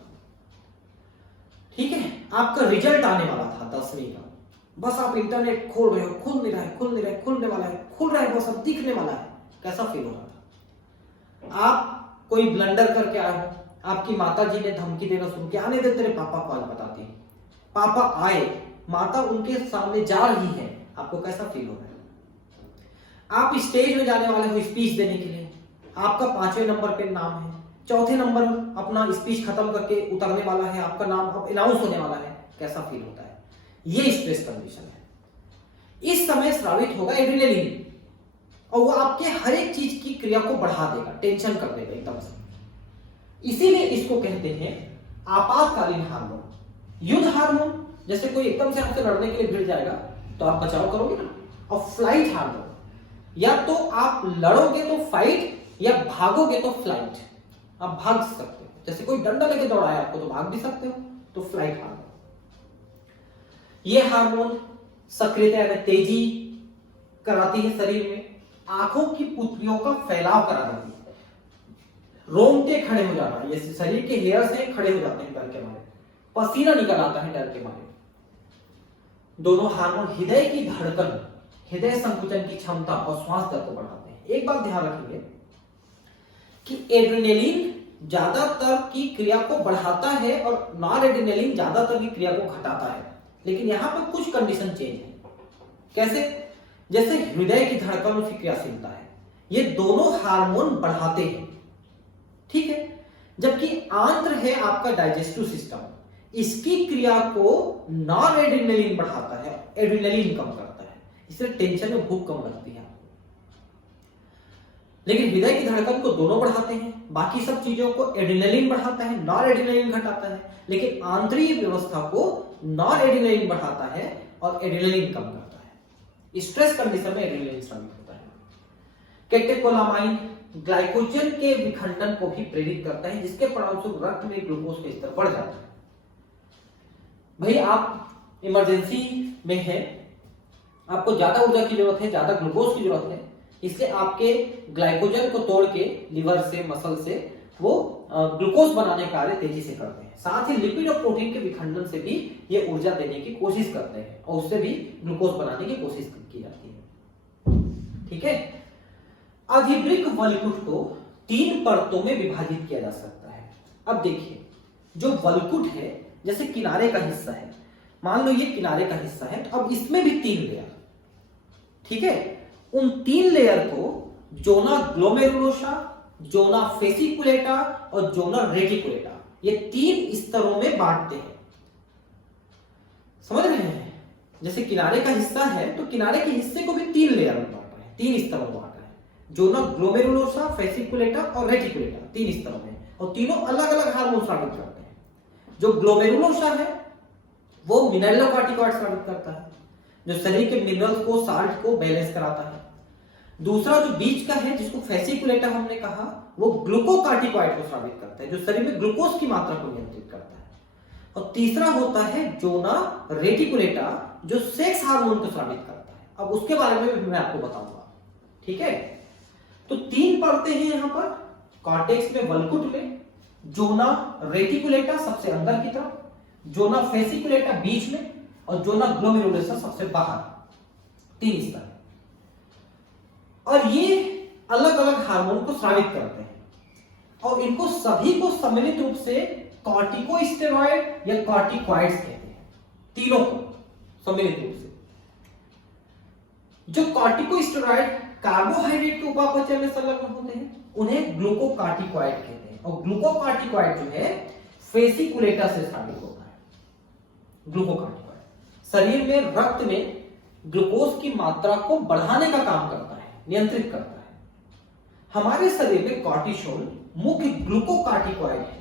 ठीक है, आपका रिजल्ट आने वाला था 10वीं का, बस आप इंटरनेट खोल रहे हो, खुल नहीं रहा है, खुल नहीं रहा है, खुलने वाला है, खुल रहा है, बस अब दिखने वाला है, कैसा फील हो रहा था? आप कोई ब्लंडर करके आए हो, आपकी माता जी ने धमकी देना शुरू किया, आने दे तेरे पापा को आज बताती है। पापा आए, माता उनके सामने जा रही है, आपको कैसा फील हो रहा है? आप स्टेज में जाने वाले हो स्पीच देने के लिए, आपका 5वें नंबर पे नाम है, 4थे नंबर अपना स्पीच खत्म करके उतरने वाला है, आपका नाम अब अनाउंस होने वाला है, कैसा फील होता है? ये स्ट्रेस कंडीशन है। इस समय स्रावित होगा एड्रिनलिन और वो आपके हर एक चीज की क्रिया को बढ़ा देगा, टेंशन कर देगा एकदम से। इसीलिए इसको कहते हैं आपातकालीन हार्मोन। युद्ध हार्मोन, जैसे कोई एकदम से आपसे लड़ने के लिए भिड़ जाएगा तो आप बचाव करोगे ना। और फ्लाइट हार्मोन, या तो आप लड़ोगे तो फाइट या भागोगे तो फ्लाइट, आप भाग सकते हो। जैसे कोई डंडा लेके दौड़ाया आपको तो भाग भी सकते हो, तो फ्लाइट हार्मोन। ये हार्मोन सक्रियता यानी तेजी कराती है शरीर में, आंखों की पुतलियों का फैलाव करा देती है, रोंगटे खड़े हो जाना, ये शरीर के हेयर से खड़े हो जाते हैं डर के मारे, पसीना निकल आता है डर के मारे। दोनों हार्मोन हृदय की धड़कन, हृदय संकुचन की क्षमता और श्वास दर को बढ़ाते हैं। एक बात ध्यान रखिए कि एड्रिनलिन ज्यादातर की क्रिया को बढ़ाता है और नॉरएड्रिनलिन ज्यादातर की क्रिया को घटाता है, लेकिन यहां पर कुछ कंडीशन चेंज है। कैसे? जैसे हृदय की धड़कन और क्रियाशीलता है, ये दोनों हार्मोन बढ़ाते हैं, ठीक है। जबकि आंत्र है आपका डाइजेस्टिव सिस्टम, इसकी क्रिया को नॉरएड्रिनलिन बढ़ाता है, एड्रिनलिन कम करता है, इसलिए टेंशन में भूख कम लगती है। लेकिन हृदय की धड़कन को दोनों बढ़ाते हैं, बाकी सब चीजों को एड्रेनलिन बढ़ाता है, नॉर एड्रेनलिन घटाता है, लेकिन आंतरिक व्यवस्था को नॉर एड्रेनलिन बढ़ाता है और एड्रेनलिन कम करता है। स्ट्रेस कंडीशन में एड्रेनलिन शामिल होता है। कैटेकोलामाइन ग्लाइकोजन के विखंडन को भी प्रेरित करता है, जिसके परिणामस्वरूप रक्त में ग्लूकोज का स्तर बढ़ जाता है। भाई आप इमरजेंसी में है, आपको ज्यादा ऊर्जा की जरूरत है, ज्यादा ग्लूकोज की जरूरत है, इसलिए आपके ग्लाइकोजन को तोड़ के लिवर से, मसल से वो ग्लूकोज बनाने का कार्य तेजी से करते हैं। साथ ही लिपिड और प्रोटीन के विखंडन से भी ये ऊर्जा देने की कोशिश करते हैं और उससे भी ग्लूकोज बनाने की कोशिश की जाती है। ठीक है, अधिवृक्क वल्कुट को 3 परतों में विभाजित किया जा सकता है। अब देखिए, जो वल्कुट है, जैसे किनारे का हिस्सा है, मान लो ये किनारे का हिस्सा है, तो अब इसमें भी 3 लेयर, ठीक है, उन 3 लेयर को जोना ग्लोमेरुलोसा, जोना फेसिकुलेटा और जोना रेटिकुलेटा, ये 3 स्तरों में बांटते हैं। समझ रहे हैं? जैसे किनारे का हिस्सा है तो किनारे के हिस्से को भी 3 लेयर में बांट रहे हैं, 3 स्तरों में बांट रहे हैं। जोना ग्लोमेरुलोसा, फेसिकुलेटा और रेटिकुलेटा, 3 स्तरों में, और तीनों अलग अलग हार्मोन स्रावित करते हैं। जो ग्लोमेरुलोसा है वो मिनरलोकॉर्टिकॉइड स्रावित करता है, जो शरीर के मिनरल्स को, साल्ट को बैलेंस कराता है। दूसरा जो बीच का है, जिसको फेसिकुलेटा हमने कहा, वो ग्लूकोकार्टिकॉइड को स्रावित करता है, जो शरीर में ग्लूकोज की मात्रा को नियंत्रित करता है। और तीसरा होता है जोना रेटिकुलेटा, जो सेक्स हार्मोन को स्रावित करता है। अब उसके बारे में मैं आपको बताऊंगा। ठीक है, तो 3 परतें हैं यहां पर, कॉर्टेक्स में, वल्कुट में, जोना रेटिकुलेटा सबसे अंदर की तरफ, जोना फेसिकुलेटा बीच में, और जोना ग्लोमेरुलोसा सबसे बाहर, 3 स्तर। और ये अलग अलग हार्मोन को स्रावित करते हैं और इनको सभी को सम्मिलित रूप से कॉर्टिकोस्टेरॉइड या कॉर्टिकॉइड्स कहते हैं, तीनों को सम्मिलित रूप से। जो कॉर्टिकोस्टेरॉइड कार्बोहाइड्रेट के उपापचय में संलग्न होते हैं, उन्हें ग्लूकोकार्टिकॉइड कहते हैं, और ग्लूकोकार्टिकॉइड जो है फेसिकुलेटा से स्रावित होता है। ग्लूकोकार्टिकॉइड शरीर में, रक्त में ग्लूकोज की मात्रा को बढ़ाने का काम करता है, नियंत्रित करता है। हमारे शरीर में कॉर्टिसोल मुख्य ग्लूकोकार्टिकॉइड है।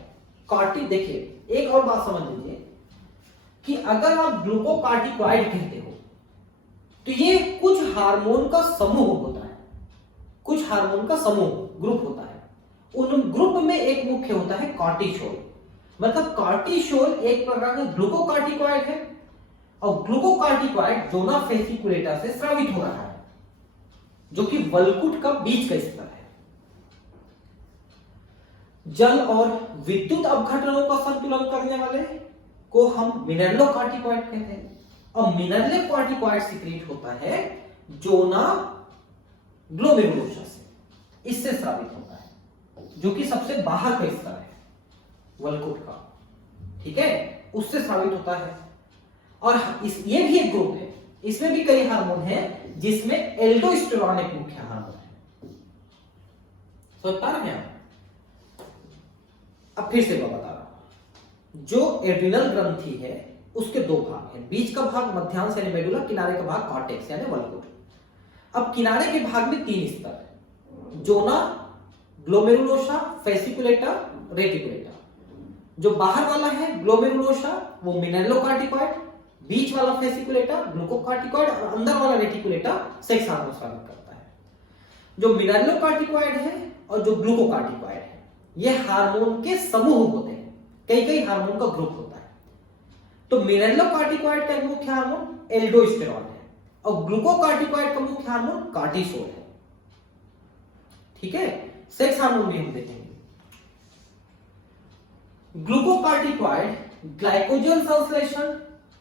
देखिए, एक और बात समझ लीजिए कि अगर आप ग्लूकोकार्टिकॉइड कहते हो तो ये कुछ हार्मोन का समूह होता है, कुछ हार्मोन का समूह, ग्रुप होता है। उन ग्रुप में एक मुख्य होता है कॉर्टिसोल। मतलब कॉर्टिसोल एक प्रकार का ग्लूकोकार्टिकॉइड है और ग्लूकोकार्टिकॉइड जोना फेसिकुलेटा से स्रावित हो रहा है, जो कि वल्कुट का बीच का स्तर है। जल और विद्युत अपघटनों का संतुलन करने वाले को हम मिनरलोकॉर्टिकॉइड कहते हैं, और मिनरलोकॉर्टिकॉइड सीक्रेट होता है जोना ग्लोमेरुलोसा से, इससे स्रावित होता है, जो कि सबसे बाहर का स्तर है वल्कुट का। ठीक है, उससे स्रावित होता है। और ये भी एक ग्रुप है, इसमें भी कई हार्मोन हैं, जिसमें एल्डोस्टेरोन एक मुख्य हार्मोन है। समझ पा रहे हैं आप? अब फिर से मैं बता रहा हूं, जो एड्रिनल ग्रंथि है उसके 2 भाग हैं, बीच का भाग मध्यांश यानी मेडुला, किनारे का भाग कॉर्टेक्स यानी वल्कुट। अब किनारे के भाग में 3 स्तर है, जोना ग्लोमेरुलोसा, फेसिकुलेटा, रेटिकुलेटा। जो बाहर वाला है ग्लोमेरुलोसा वो मिनरलोकॉर्टिकॉइड, बीच वाला फेसिकुलेटा ग्लूकोकार्टिकॉइड, और अंदर वाला रेटिकुलेटा सेक्स हार्मोन स्रावित करता है। जो मिनरलोकॉर्टिकॉइड है और जो ग्लूकोकार्टिकॉइड है, ये हार्मोन के समूह होते हैं, कई कई हार्मोन का ग्रुप होता है। तो मिनरलोकॉर्टिकॉइड का मुख्य हार्मोन एल्डोस्टेरोन है और ग्लूकोकार्टिकॉइड का मुख्य हार्मोन कॉर्टिसोल है। ठीक है, सेक्स हार्मोन भी हम देखेंगे। ग्लूकोकार्टिकॉइड ग्लाइकोजन संश्लेषण,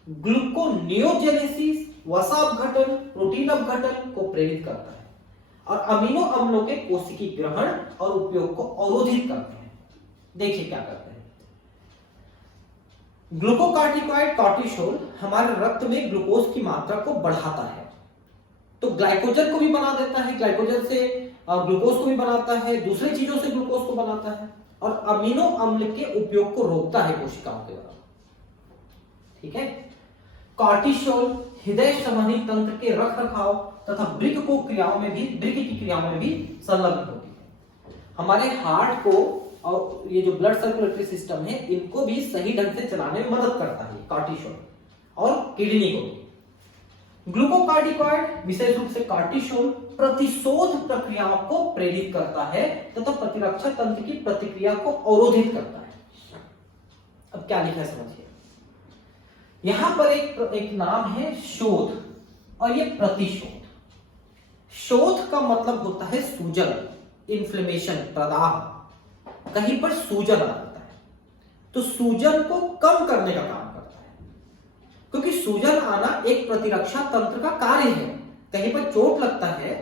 ग्लूकोनियोजेनेसिस, वसा अपघटन, प्रोटीन अपघटन को प्रेरित करता है और अमीनो अम्लों के कोशिकीय ग्रहण और उपयोग को अवरोधित करते हैं। देखिए क्या करते हैं। ग्लूकोकार्टिकॉइड कॉर्टिसोल हमारे रक्त में ग्लूकोज की मात्रा को बढ़ाता है, तो ग्लाइकोजन को भी बना देता है, ग्लाइकोजन से ग्लूकोज को भी बनाता है, दूसरी चीजों से ग्लूकोज को बनाता है, और अमीनो अम्ल के उपयोग को रोकता है कोशिकाओं के द्वारा। ठीक है, कॉर्टिसोल हृदय संबंधी तंत्र के रखरखाव तथा वृक्क की क्रियाओं में भी संलग्न होती है। हमारे हार्ट को और ये जो ब्लड सर्कुलेटरी सिस्टम है इनको भी सही ढंग से चलाने में मदद करता है कॉर्टिसोल, और किडनी को भी। ग्लूकोकार्टिकॉइड विशेष रूप से कॉर्टिसोल प्रतिशोध प्रक्रियाओं को प्रेरित करता है तथा प्रतिरक्षा तंत्र की प्रतिक्रिया को अवरोधित करता है। अब क्या लिखा है समझिए, यहां पर एक नाम है शोध और ये प्रतिशोध। शोध का मतलब होता है सूजन, इन्फ्लेमेशन, प्रदाह, कहीं पर सूजन आ जाता है तो सूजन को कम करने का काम करता है, क्योंकि सूजन आना एक प्रतिरक्षा तंत्र का कार्य है। कहीं पर चोट लगता है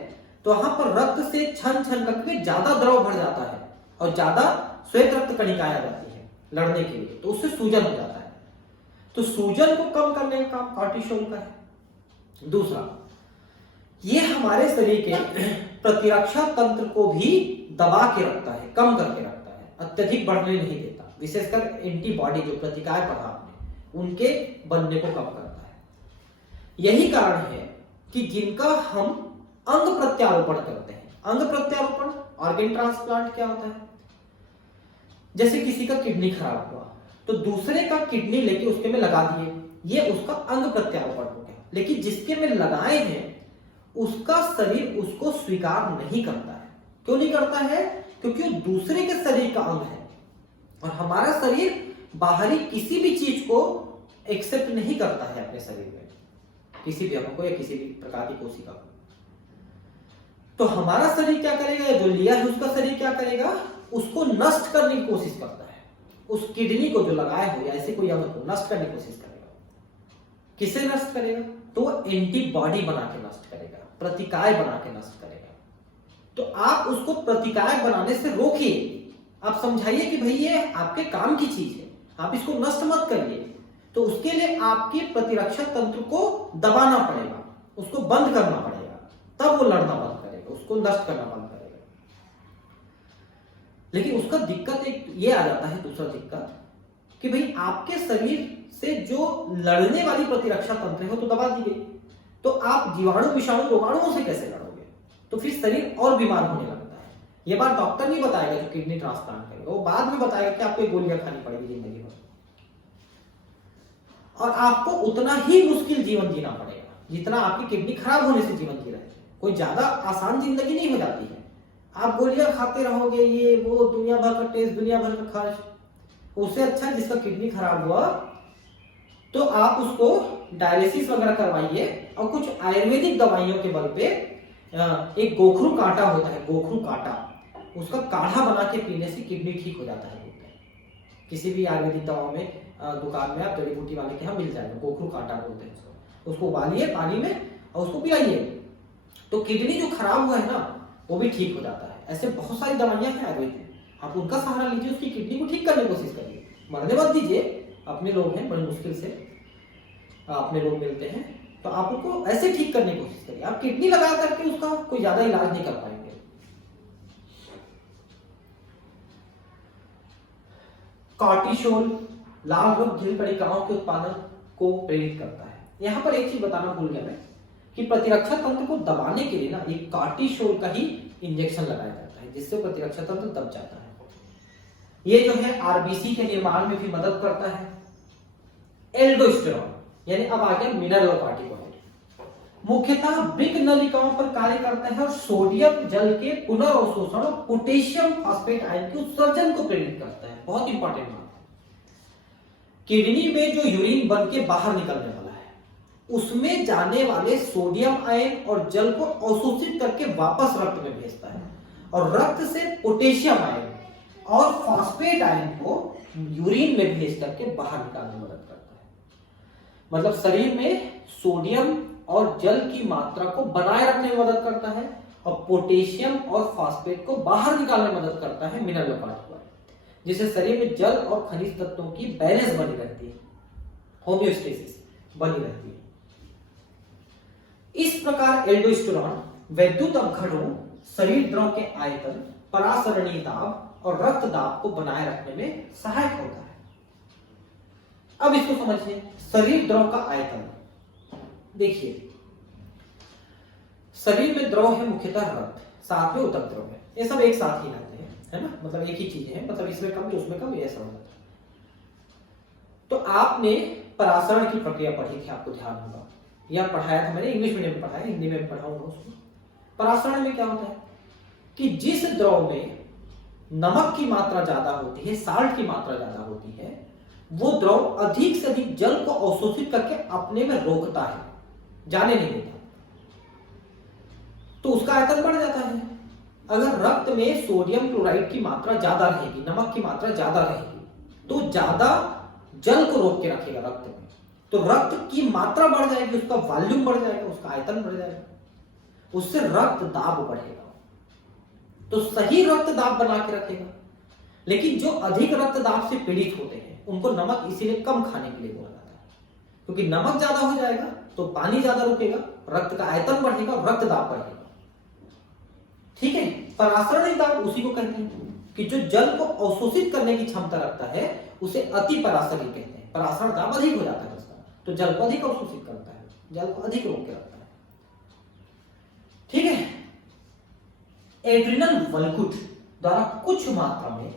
तो वहां पर रक्त से छन छन करके ज्यादा द्रव भर जाता है और ज्यादा श्वेत रक्त कणिकाएं आ जाती है लड़ने के लिए, तो उससे सूजन हो जाता है। तो सूजन को कम करने का काम कॉर्टिसोल का है। दूसरा, ये हमारे शरीर के प्रतिरक्षा तंत्र को भी दबा के रखता है, कम करके रखता है, अत्यधिक बढ़ने नहीं देता। विशेषकर एंटीबॉडी जो प्रतिकार पदार्थ हैं उनके बनने को कम करता है। यही कारण है कि जिनका हम अंग प्रत्यारोपण करते हैं, अंग प्रत्यारोपण ऑर्गन ट्रांसप्लांट क्या होता है, जैसे किसी का किडनी खराब हुआ तो दूसरे का किडनी लेके उसके में लगा दिए, ये उसका अंग प्रत्यारोपण हो गया। लेकिन जिसके में लगाए हैं उसका शरीर उसको स्वीकार नहीं करता है। क्यों नहीं करता है? क्योंकि वो दूसरे के शरीर का अंग है और हमारा शरीर बाहरी किसी भी चीज को एक्सेप्ट नहीं करता है अपने शरीर में, किसी भी अंग को या किसी भी प्रकार की कोशिका को। तो हमारा शरीर क्या करेगा, जो लिया है उसका शरीर क्या करेगा, उसको नष्ट करने की कोशिश करता है। उस किडनी को जो लगाया हो या ऐसे कोई अंग को नष्ट करने की कोशिश करेगा। किसे नष्ट करेगा? तो एंटीबॉडी बना के नष्ट करेगा, प्रतिकाय बना के नष्ट करेगा। तो आप उसको प्रतिकाय बनाने से रोकिए, आप समझाइए कि भाई ये आपके काम की चीज है, आप इसको नष्ट मत करिए। तो उसके लिए आपके प्रतिरक्षा तंत्र को दबाना पड़ेगा, उसको बंद करना पड़ेगा, तब वो लड़ना बंद करेगा, उसको नष्ट करना बंद करेगा। लेकिन उसका दिक्कत एक ये आ जाता है, दूसरा दिक्कत कि भाई आपके शरीर से जो लड़ने वाली प्रतिरक्षा तंत्र है वो तो दबा दी गई, तो आप जीवाणु, विषाणु, रोगाणुओं से कैसे लड़ोगे? तो फिर शरीर और बीमार होने लगता है। ये बात डॉक्टर नहीं बताएगा जो किडनी ट्रांसप्लांट करेगा, वो बाद में बताएगा कि आपको गोलियां खानी पड़ेगी जिंदगी भर, और आपको उतना ही मुश्किल जीवन जीना पड़ेगा जितना आपकी किडनी खराब होने से जीवन जी रहे थे। कोई ज्यादा आसान जिंदगी नहीं हो जाती है। आप गोलियां खाते रहोगे, ये वो, दुनिया भर का टेस्ट, दुनिया भर का खर्च, उससे अच्छा जिसका किडनी खराब हुआ तो आप उसको डायलिसिस वगैरह करवाइए और कुछ आयुर्वेदिक दवाइयों के बल पे एक गोखरू कांटा होता है, गोखरू कांटा, उसका काढ़ा बना के पीने से किडनी ठीक हो जाता है। किसी भी आयुर्वेदिक दवाओं में दुकान में आप जड़ी बूटी वाले के यहाँ मिल जाएगा, गोखरू कांटा बोलते हैं उसको उबालिए पानी में और उसको पिलाइए, तो किडनी जो खराब हुआ है ना वो भी ठीक हो जाता है। ऐसे बहुत सारी दवाइयां हैं आयुर्वेदिक, आप उनका सहारा लीजिए, उसकी किडनी को ठीक करने की कोशिश करिए, मरने मत दीजिए। अपने लोग हैं, बड़ी मुश्किल से अपने लोग मिलते हैं, तो आप उनको ऐसे ठीक करने की कोशिश करिए। आप किडनी लगा करके उसका कोई ज्यादा इलाज नहीं कर पाएंगे। कॉर्टिसोल लाल रक्त झिल्ली कणिकाओं के उत्पादन को प्रेरित करता है। यहां पर एक चीज बताना भूल गया मैं कि प्रतिरक्षा तंत्र को दबाने के लिए ना एक कॉर्टिसोल का ही इंजेक्शन लगाया जाता है, जिससे प्रतिरक्षा तंत्र दब जाता है। ये जो है आरबीसी के निर्माण में भी मदद करता है। एल्डोस्टेरॉन यानी अब आ गया मिनरल कॉर्टिकॉइड, मुख्यतः वृक्क नलिकाओं पर कार्य करता है और सोडियम जल के पुनर्अवशोषण और पोटेशियम फॉस्फेट आयन के उत्सर्जन को प्रेरित करता है। बहुत इंपॉर्टेंट बात है। किडनी में जो यूरिन बन के बाहर निकलने वाला है उसमें जाने वाले सोडियम आयन और जल को अवशोषित करके वापस रक्त में भेजता है और रक्त से पोटेशियम आयन और फॉस्फेट आयन को यूरिन में भेज करके बाहर निकालने में मदद करता है। मतलब शरीर में सोडियम और जल की मात्रा को बनाए रखने में मदद करता है और पोटेशियम और फॉस्फेट को बाहर निकालने में मदद करता है मिनरल कॉर्टिकॉइड, जिससे शरीर में जल और खनिज तत्वों की बैलेंस बनी रहती है, होम्योस्टेसिस बनी रहती है। इस प्रकार एल्डोस्टेरॉन वैद्युत अपघटनों, शरीर द्रव के आयतन, परासरणीय दाब और रक्त दाब को बनाए रखने में सहायक होता है। अब इसको समझिए, शरीर द्रव का आयतन। देखिए शरीर में द्रव है मुख्यतः रक्त, साथ में ऊतक द्रव है, ये सब एक साथ ही रहते हैं। है ना, मतलब एक ही चीज है, मतलब इसमें कम तो उसमें कम, ऐसा होता है। तो आपने परासरण की प्रक्रिया पढ़ी थी, आपको ध्यान होगा, या पढ़ाया था मैंने, इंग्लिश मीडियम में पढ़ाया, हिंदी में पढ़ाऊंगा उसको। परासरण में क्या होता है कि जिस द्रव में नमक की मात्रा ज्यादा होती है, साल्ट की मात्रा ज्यादा होती है, वो द्रव अधिक से अधिक जल को अवशोषित करके अपने में रोकता है, जाने नहीं देता, तो उसका आयतन बढ़ जाता है। अगर रक्त में सोडियम क्लोराइड की मात्रा ज्यादा रहेगी, नमक की मात्रा ज्यादा रहेगी, तो ज्यादा जल को रोक के रखेगा रक्त में, तो रक्त की मात्रा बढ़ जाएगी, उसका वॉल्यूम बढ़ जाएगा, उसका आयतन बढ़ जाएगा, उससे रक्त दाब बढ़ेगा, तो सही रक्त दाब बना के रखेगा। लेकिन जो अधिक रक्त दाब से पीड़ित होते हैं उनको नमक इसीलिए कम खाने के लिए बोला जाता है, क्योंकि नमक ज्यादा हो जाएगा तो पानी ज्यादा रुकेगा, रक्त का आयतन बढ़ेगा, रक्त दाब बढ़ेगा। ठीक है, परासरणिक दाब उसी को कहते हैं कि जो जल को अवशोषित करने की क्षमता रखता है उसे अति परासरणिक कहते हैं। परासरण दाब अधिक हो जाता है उसका, तो जल को अधिक अवशोषित करता है, जल को अधिक रोक के रखता है। ठीक है, एड्रिनल वल्कुट द्वारा कुछ मात्रा में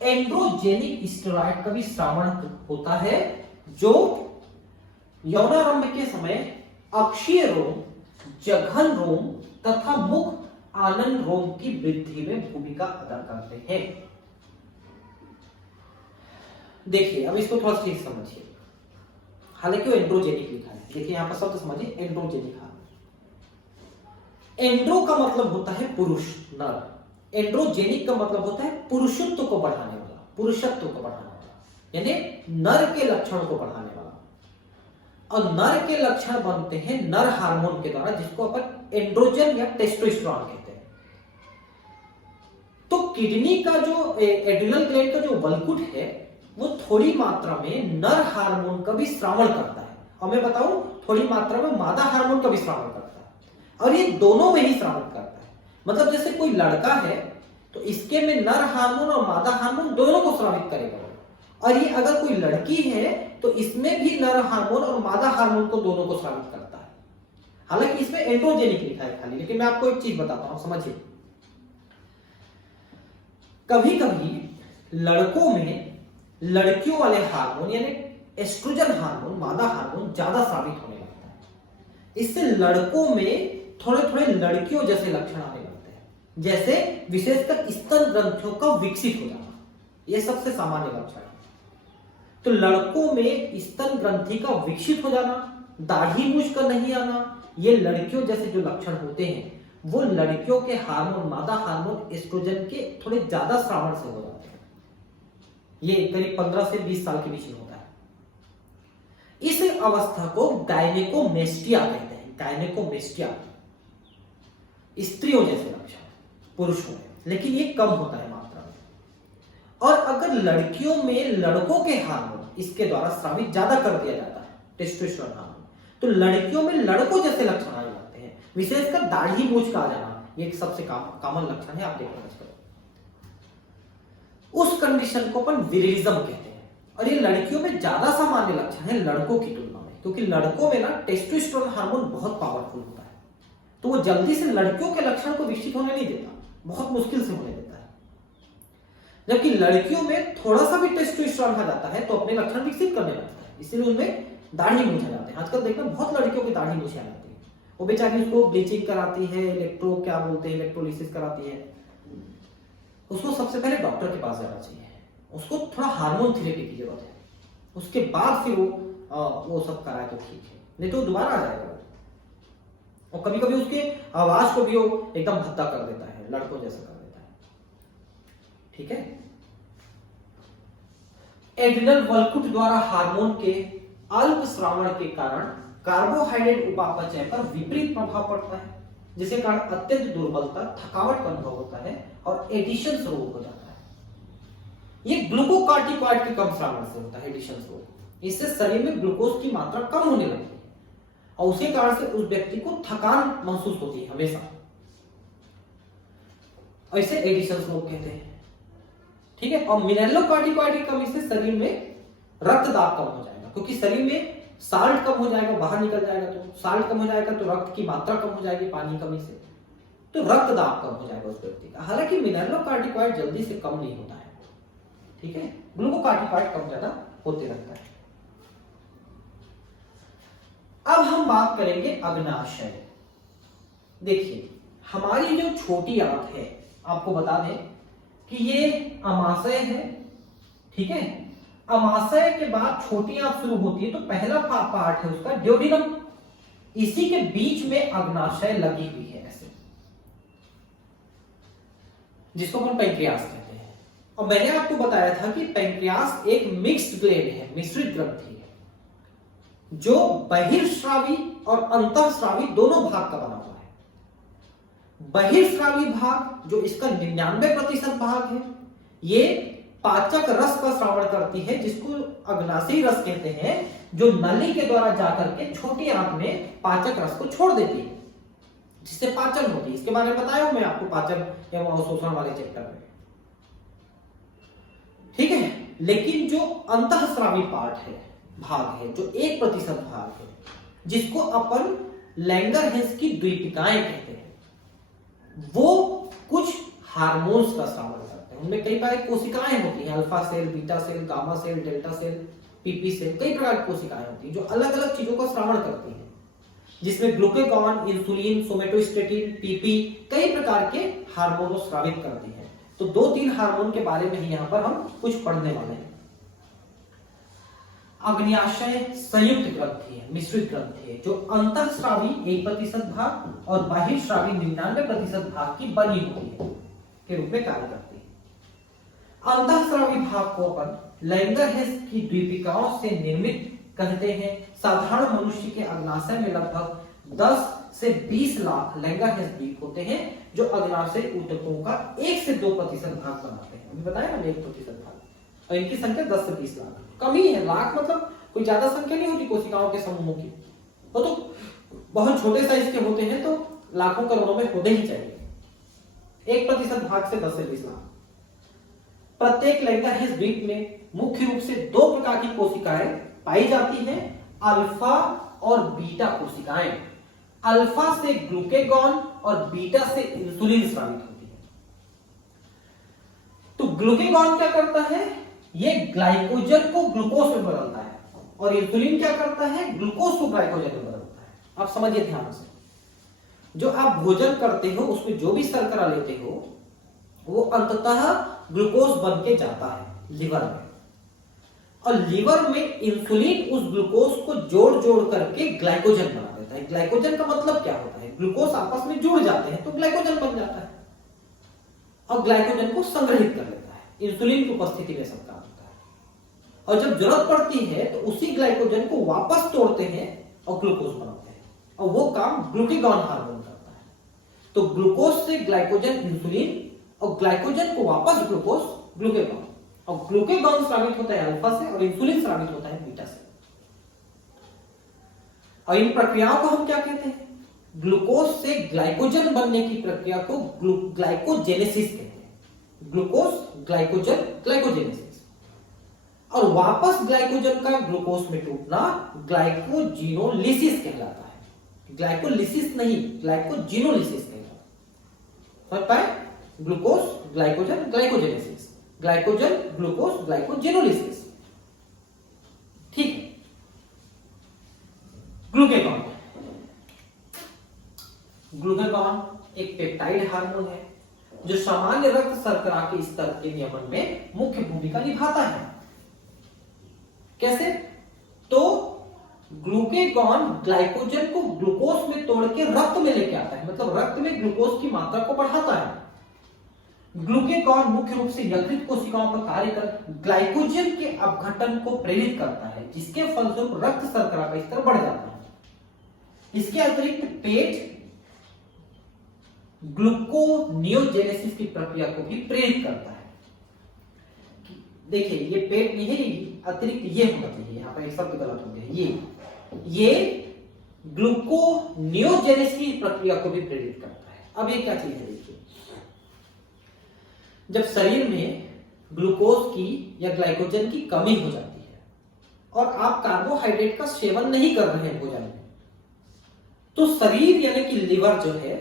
एंड्रोजेनिक स्टेरॉइड का भी श्रावण होता है, जो यौनारंभ के समय अक्षीय रोम, जघन रोम तथा मुख आनंद रोम की वृद्धि में भूमिका अदा करते हैं। देखिए अब इसको थोड़ा ठीक समझिए, हालांकि वो एंड्रोजेनिक लिखा है, देखिए यहां पर शब्द समझिए, एंड्रोजेनिक। एंड्रो का मतलब होता है पुरुष, नर, एंड्रोजेनिक का मतलब होता है पुरुषत्व को बढ़ाने वाला, पुरुषत्व को बढ़ाने वाला, यानी नर के लक्षण को बढ़ाने वाला। और नर के लक्षण बनते हैं नर हार्मोन के द्वारा, जिसको अपन एंड्रोजन या टेस्टोस्टेरोन कहते हैं। तो किडनी का जो एड्रिनल ग्लैंड का जो वल्कुट है वो थोड़ी मात्रा में नर हार्मोन का भी स्रावण करता है, और मैं बताऊं थोड़ी मात्रा में मादा हार्मोन का भी स्रावण करता है, और ये दोनों में ही स्रावित करता है। मतलब जैसे कोई लड़का है तो इसके में नर हार्मोन और मादा हार्मोन दोनों को स्रावित करेगा, और ये अगर कोई लड़की है तो इसमें भी नर हार्मोन और मादा हार्मोन को दोनों को स्रावित करता है। हालांकि इसमें एंड्रोजेनिक लिखा है खाली, लेकिन मैं आपको एक चीज बताता हूं, समझिए। कभी कभी लड़कों में लड़कियों वाले हार्मोन यानी एस्ट्रोजन हार्मोन, मादा हार्मोन ज्यादा स्रावित होने लगता है, इससे लड़कों में थोड़े थोड़े लड़कियों जैसे लक्षण आने लगते हैं, जैसे विशेषकर स्तन ग्रंथियों का विकसित हो जाना, यह सबसे सामान्य लक्षण है। तो लड़कों में स्तन ग्रंथि का विकसित हो जाना, दाढ़ी मूछ कर नहीं आना, ये लड़कियों जैसे जो लक्षण होते हैं वो लड़कियों के हार्मोन, मादा हार्मोन एस्ट्रोजन के थोड़े ज्यादा श्रावण से हो जाते हैं। ये करीब 15 से 20 साल के बीच में होता है। इस अवस्था को गायनेकोमेस्टिया कहते हैं, गायनेकोमेस्टिया, स्त्रियों जैसे लक्षण पुरुषों में, लेकिन ये कम होता है मात्रा में। और अगर लड़कियों में लड़कों के हार्मोन इसके द्वारा स्रावित ज्यादा कर दिया जाता है, टेस्टोस्टेरोन हार्मोन, तो लड़कियों में लड़कों जैसे लक्षण आने लगते हैं, विशेषकर दाढ़ी मूछ का आ जाना, ये एक सबसे कॉमन लक्षण है, आप देखना आजकल। उस कंडीशन को अपन विरिलिज्म कहते हैं, और ये लड़कियों में ज्यादा सामान्य लक्षण है लड़कों की तुलना में, क्योंकि लड़कों में ना टेस्टोस्टेरोन हार्मोन बहुत पावरफुल होता है, तो वो जल्दी से लड़कियों के लक्षण को विकसित होने नहीं देता, बहुत मुश्किल से होने देता है। जबकि लड़कियों में थोड़ा सा भी टेस्टोस्टेरोन आ जाता है तो अपने लक्षण विकसित करने लगता है, इसलिए उनमें दाढ़ी मूछ आ जाते हैं। आजकल देखना बहुत लड़कियों की दाढ़ी मूछ आ जाती है, वो बेचारी उसको ब्लीचिंग कराती है, इलेक्ट्रोलिसिस कराती है। उसको सबसे पहले डॉक्टर के पास जाना चाहिए, उसको थोड़ा हार्मोन थेरेपी की जरूरत है, उसके बाद फिर वो सब कराए तो ठीक है, नहीं तो दोबारा आ जाएगा। और कभी कभी उसके आवाज को भी वो एकदम भद्दा कर देता है, लड़कों जैसा कर देता है। ठीक है, एड्रिनल वल्कुट द्वारा हार्मोन के अल्प श्रावण के कारण कार्बोहाइड्रेट उपापचय पर विपरीत प्रभाव पड़ता है, जिसके कारण अत्यंत दुर्बलता, थकावट का अनुभव होता है और एडिशंस रोग हो जाता है। ये ग्लूकोकार्टिकॉइड के कम श्रावण से होता है एडिशंस रोग। इससे शरीर में ग्लूकोज की मात्रा कम होने लगती है और उसी कारण से उस व्यक्ति को थकान महसूस होती है हमेशा, ऐसे एडिशंस रोग कहते हैं। ठीक है, और मिनेलोकार्टिकॉइड की कमी से शरीर में रक्त दाब कम हो जाएगा, क्योंकि शरीर में साल्ट कम हो जाएगा, बाहर निकल जाएगा, तो साल्ट कम हो जाएगा तो रक्त की मात्रा कम हो जाएगी पानी कमी से, तो रक्त दाब कम हो जाएगा उस व्यक्ति का। हालांकि मिनरलोकार्टिकॉइड जल्दी से कम नहीं होता है, ठीक है, ग्लूकोकार्टिकॉइड कम ज्यादा होते रहता है। अब हम बात करेंगे अग्नाशय। देखिए हमारी जो छोटी आंत है, आपको बता दें कि ये अमाशय है, ठीक है। अमाशय के बाद छोटी आंत शुरू होती है, तो पहला पार्ट है उसका ड्यूोडेनम, इसी के बीच में अग्नाशय लगी हुई है ऐसे, जिसको हम पैंक्रियास कहते हैं। और मैंने आपको बताया था कि पैंक्रियास एक मिक्स्ड ग्लैंड है, मिश्रित ग्रंथि है, जो बहिर्स्रावी और अंतःस्रावी दोनों भाग का बना हुआ है। बहिर्स्रावी भाग जो इसका 99% भाग है, ये पाचक रस का श्रावण करती है, जिसको अग्नाशयी रस कहते हैं, जो नली के द्वारा जाकर के छोटी आंत में पाचक रस को छोड़ देती है, जिससे पाचन होती है। इसके बारे में बताया हूं मैं आपको पाचन एवं अवशोषण वाले चैप्टर में, ठीक है। लेकिन जो अंतःस्रावी पार्ट है, भाग है, जो 1% भाग है, जिसको अपन लैंगरहैंस की द्वीपिकाएं कहते हैं, वो कुछ हार्मोन्स का श्रावण करते हैं। उनमें कई प्रकार की कोशिकाएं होती हैं, alpha cell, beta cell, gamma cell, delta cell, PP cell, कई प्रकार की कोशिकाएं होती हैं जो अलग अलग चीजों का श्रावण करती हैं, जिसमें ग्लूकागॉन, इंसुलिन, सोमेटोस्टेटिन, पीपी, कई प्रकार के हार्मोन स्रावित करती हैं। तो 2-3 हार्मोन के बारे में ही यहाँ पर हम कुछ पढ़ने वाले हैं। अग्न्याशय संयुक्त ग्रंथि है, मिश्रित ग्रंथि है, जो अंतःस्रावी 1% भाग और बाह्यस्रावी 99% भाग की बनी होती है के रूप में कार्य करती है। अंतःस्रावी भाग को अपन लैंगरहैंस की द्वीपिकाओं से निर्मित कहते हैं। साधारण मनुष्य के अग्नाशय में लगभग 10 से 20 लाख लैंगरहैंस द्वीप होते हैं, जो अग्नाशय ऊतकों का 1 से 2% भाग बनाते हैं। अभी बताया ना 1% भाग, और इनकी संख्या 10 से 20 लाख, कम ही है। लाख मतलब कोई ज्यादा संख्या नहीं होती कोशिकाओं के समूहों की, वो तो बहुत छोटे साइज के होते हैं, तो लाखों करोड़ों में होने ही चाहिए। 1% भाग से 10 से 20 लाख। प्रत्येक लैंगरहैंस द्वीप में मुख्य रूप से 2 प्रकार की कोशिकाएं पाई जाती हैं, अल्फा और बीटा कोशिकाएं। अल्फा से ग्लूकेगॉन और बीटा से इंसुलिन स्रावित होती है। तो ग्लूकेगॉन क्या करता है, ये ग्लाइकोजन को ग्लूकोज में बदलता है, और इंसुलिन क्या करता है, ग्लूकोज को ग्लाइकोजन में बदलता है। आप समझिए ध्यान से, जो आप भोजन करते हो उसमें जो भी शर्करा लेते हो, वो अंततः ग्लूकोज बन के जाता है लिवर में, और लिवर में इंसुलिन उस ग्लूकोज को जोड़ जोड़ करके ग्लाइकोजन बना देता है। ग्लाइकोजन का मतलब क्या होता है, ग्लूकोज आपस में जुड़ जाते हैं तो ग्लाइकोजन बन जाता है, और ग्लाइकोजन को संग्रहित कर लेता है। इंसुलिन की उपस्थिति में सब काम होता है, और जब जरूरत पड़ती है तो उसी ग्लाइकोजन को वापस तोड़ते हैं और ग्लूकोज बनाते हैं, और वो काम ग्लूकेगॉन हार्मोन करता है। तो ग्लूकोज से ग्लाइकोजन इंसुलिन, और ग्लाइकोजन को वापस ग्लूकोज ग्लूकेगॉन, और ग्लूकेगॉन स्रावित होता है अल्फा से, और इंसुलिन स्रावित होता है बीटा से। और इन प्रक्रियाओं को हम क्या कहते हैं, ग्लूकोज से ग्लाइकोजन बनने की प्रक्रिया को ग्लाइकोजेनेसिस कहते हैं। ग्लूकोज ग्लाइकोजन ग्लाइकोजेनेसिस, और वापस ग्लाइकोजन का ग्लूकोज में टूटना ग्लाइकोजिनोलिसिस कहलाता है। ग्लाइकोलिसिस नहीं, ग्लाइकोजिनोलिसिस कहलाता है। समझ पाए, glucose glycogen glycogenesis, glycogen glucose glycogenolysis, ठीक है। ग्लूकेगॉन, ग्लूकेगॉन एक पेप्टाइड हार्मोन है, जो सामान्य रक्त शर्करा के स्तर के नियमन में मुख्य भूमिका निभाता है। कैसे, तो ग्लूकेगॉन ग्लाइकोजन को ग्लूकोज में तोड़ के रक्त में लेके आता है, मतलब रक्त में ग्लूकोज की मात्रा को बढ़ाता है। ग्लूकेगॉन मुख्य रूप से यकृत कोशिकाओं पर कार्य कर ग्लाइकोजन के अपघटन को प्रेरित करता है, जिसके फलस्वरूप रक्त शर्करा का स्तर बढ़ जाता है। इसके अतिरिक्त पेट ग्लूकोनियोजेनेसिस की प्रक्रिया को भी प्रेरित करता है। देखिए ये पेट नहीं है, अतिरिक्त ये होना चाहिए, यहाँ पर एक शब्द गलत हो गया, ये ग्लूकोनियोजेनेसिस की प्रक्रिया को भी प्रेरित करता है। अब ये क्या चीज है, देखिए जब शरीर में ग्लूकोज की या ग्लाइकोजन की कमी हो जाती है और आप कार्बोहाइड्रेट का सेवन नहीं कर रहे हैं भोजन में, तो शरीर यानी कि लिवर जो है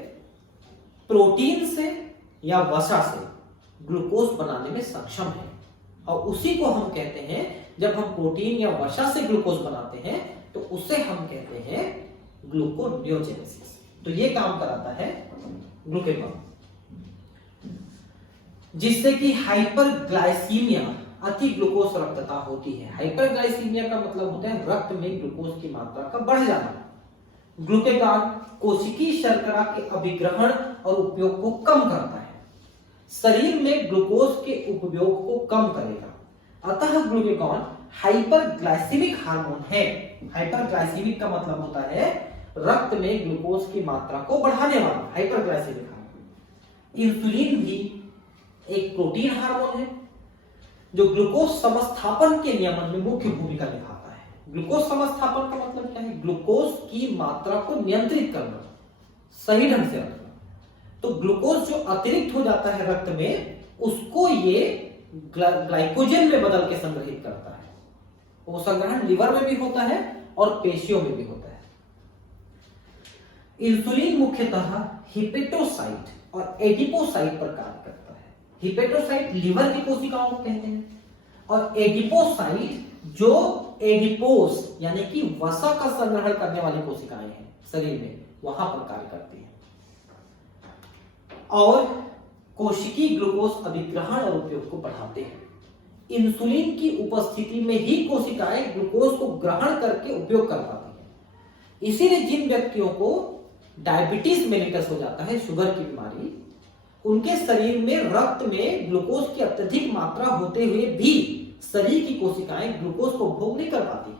प्रोटीन से या वसा से ग्लूकोज बनाने में सक्षम है, और उसी को हम कहते हैं, जब हम प्रोटीन या वसा से ग्लूकोज बनाते हैं तो उसे हम कहते हैं ग्लूकोनियोजेनेसिस। तो ये काम कराता है ग्लूकेगॉन, जिससे कि हाइपरग्लाइसीमिया, अति ग्लूकोज रक्तता होती है। हाइपरग्लाइसीमिया का मतलब होता है रक्त में ग्लूकोज की मात्रा का बढ़ जाना। ग्लूकेगॉन कोशिकीय शर्करा के अभिग्रहण और उपयोग को कम करता है, शरीर में ग्लूकोज के उपयोग को कम करेगा। अतः ग्लूकेगॉन हाइपरग्लाइसेमिक हार्मोन है। हाइपरग्लाइसेमिक का मतलब होता है रक्त में ग्लूकोज की मात्रा को बढ़ाने वाला, हाइपरग्लाइसेमिक हार्मोन। इंसुलिन भी एक प्रोटीन हार्मोन है जो ग्लूकोज समस्थापन के नियमन में मुख्य भूमिका निभाता है। ग्लूकोज समस्थापन का मतलब क्या है? ग्लूकोज की मात्रा को नियंत्रित करना, सही ढंग से रखना। तो ग्लूकोज जो अतिरिक्त हो जाता है रक्त में, उसको ये ग्लाइकोजन में बदल के संग्रहित करता है। वो संग्रहण लिवर में भी होता है और पेशियों में भी होता है। इंसुलिन मुख्यतः हिपेटोसाइट और एडिपोसाइट पर कार्य करता है। हिपेटोसाइट लिवर की कोशिकाओं को कहते हैं, और एडिपोसाइट जो एडिपोस यानी कि वसा का संग्रहण करने वाली कोशिकाएं हैं शरीर में, वहां पर कार्य करती है। और कोशिकीय ग्लूकोज अभिग्रहण और उपयोग को बढ़ाते हैं। इंसुलिन की उपस्थिति में ही कोशिकाएं ग्लूकोज को ग्रहण करके उपयोग कर पाती हैं। इसीलिए जिन व्यक्तियों को डायबिटीज मेलिटस हो जाता है, शुगर की बीमारी, उनके शरीर में रक्त में ग्लूकोज की अत्यधिक मात्रा होते हुए भी शरीर की कोशिकाएं ग्लूकोज को उपभोग नहीं कर पाती,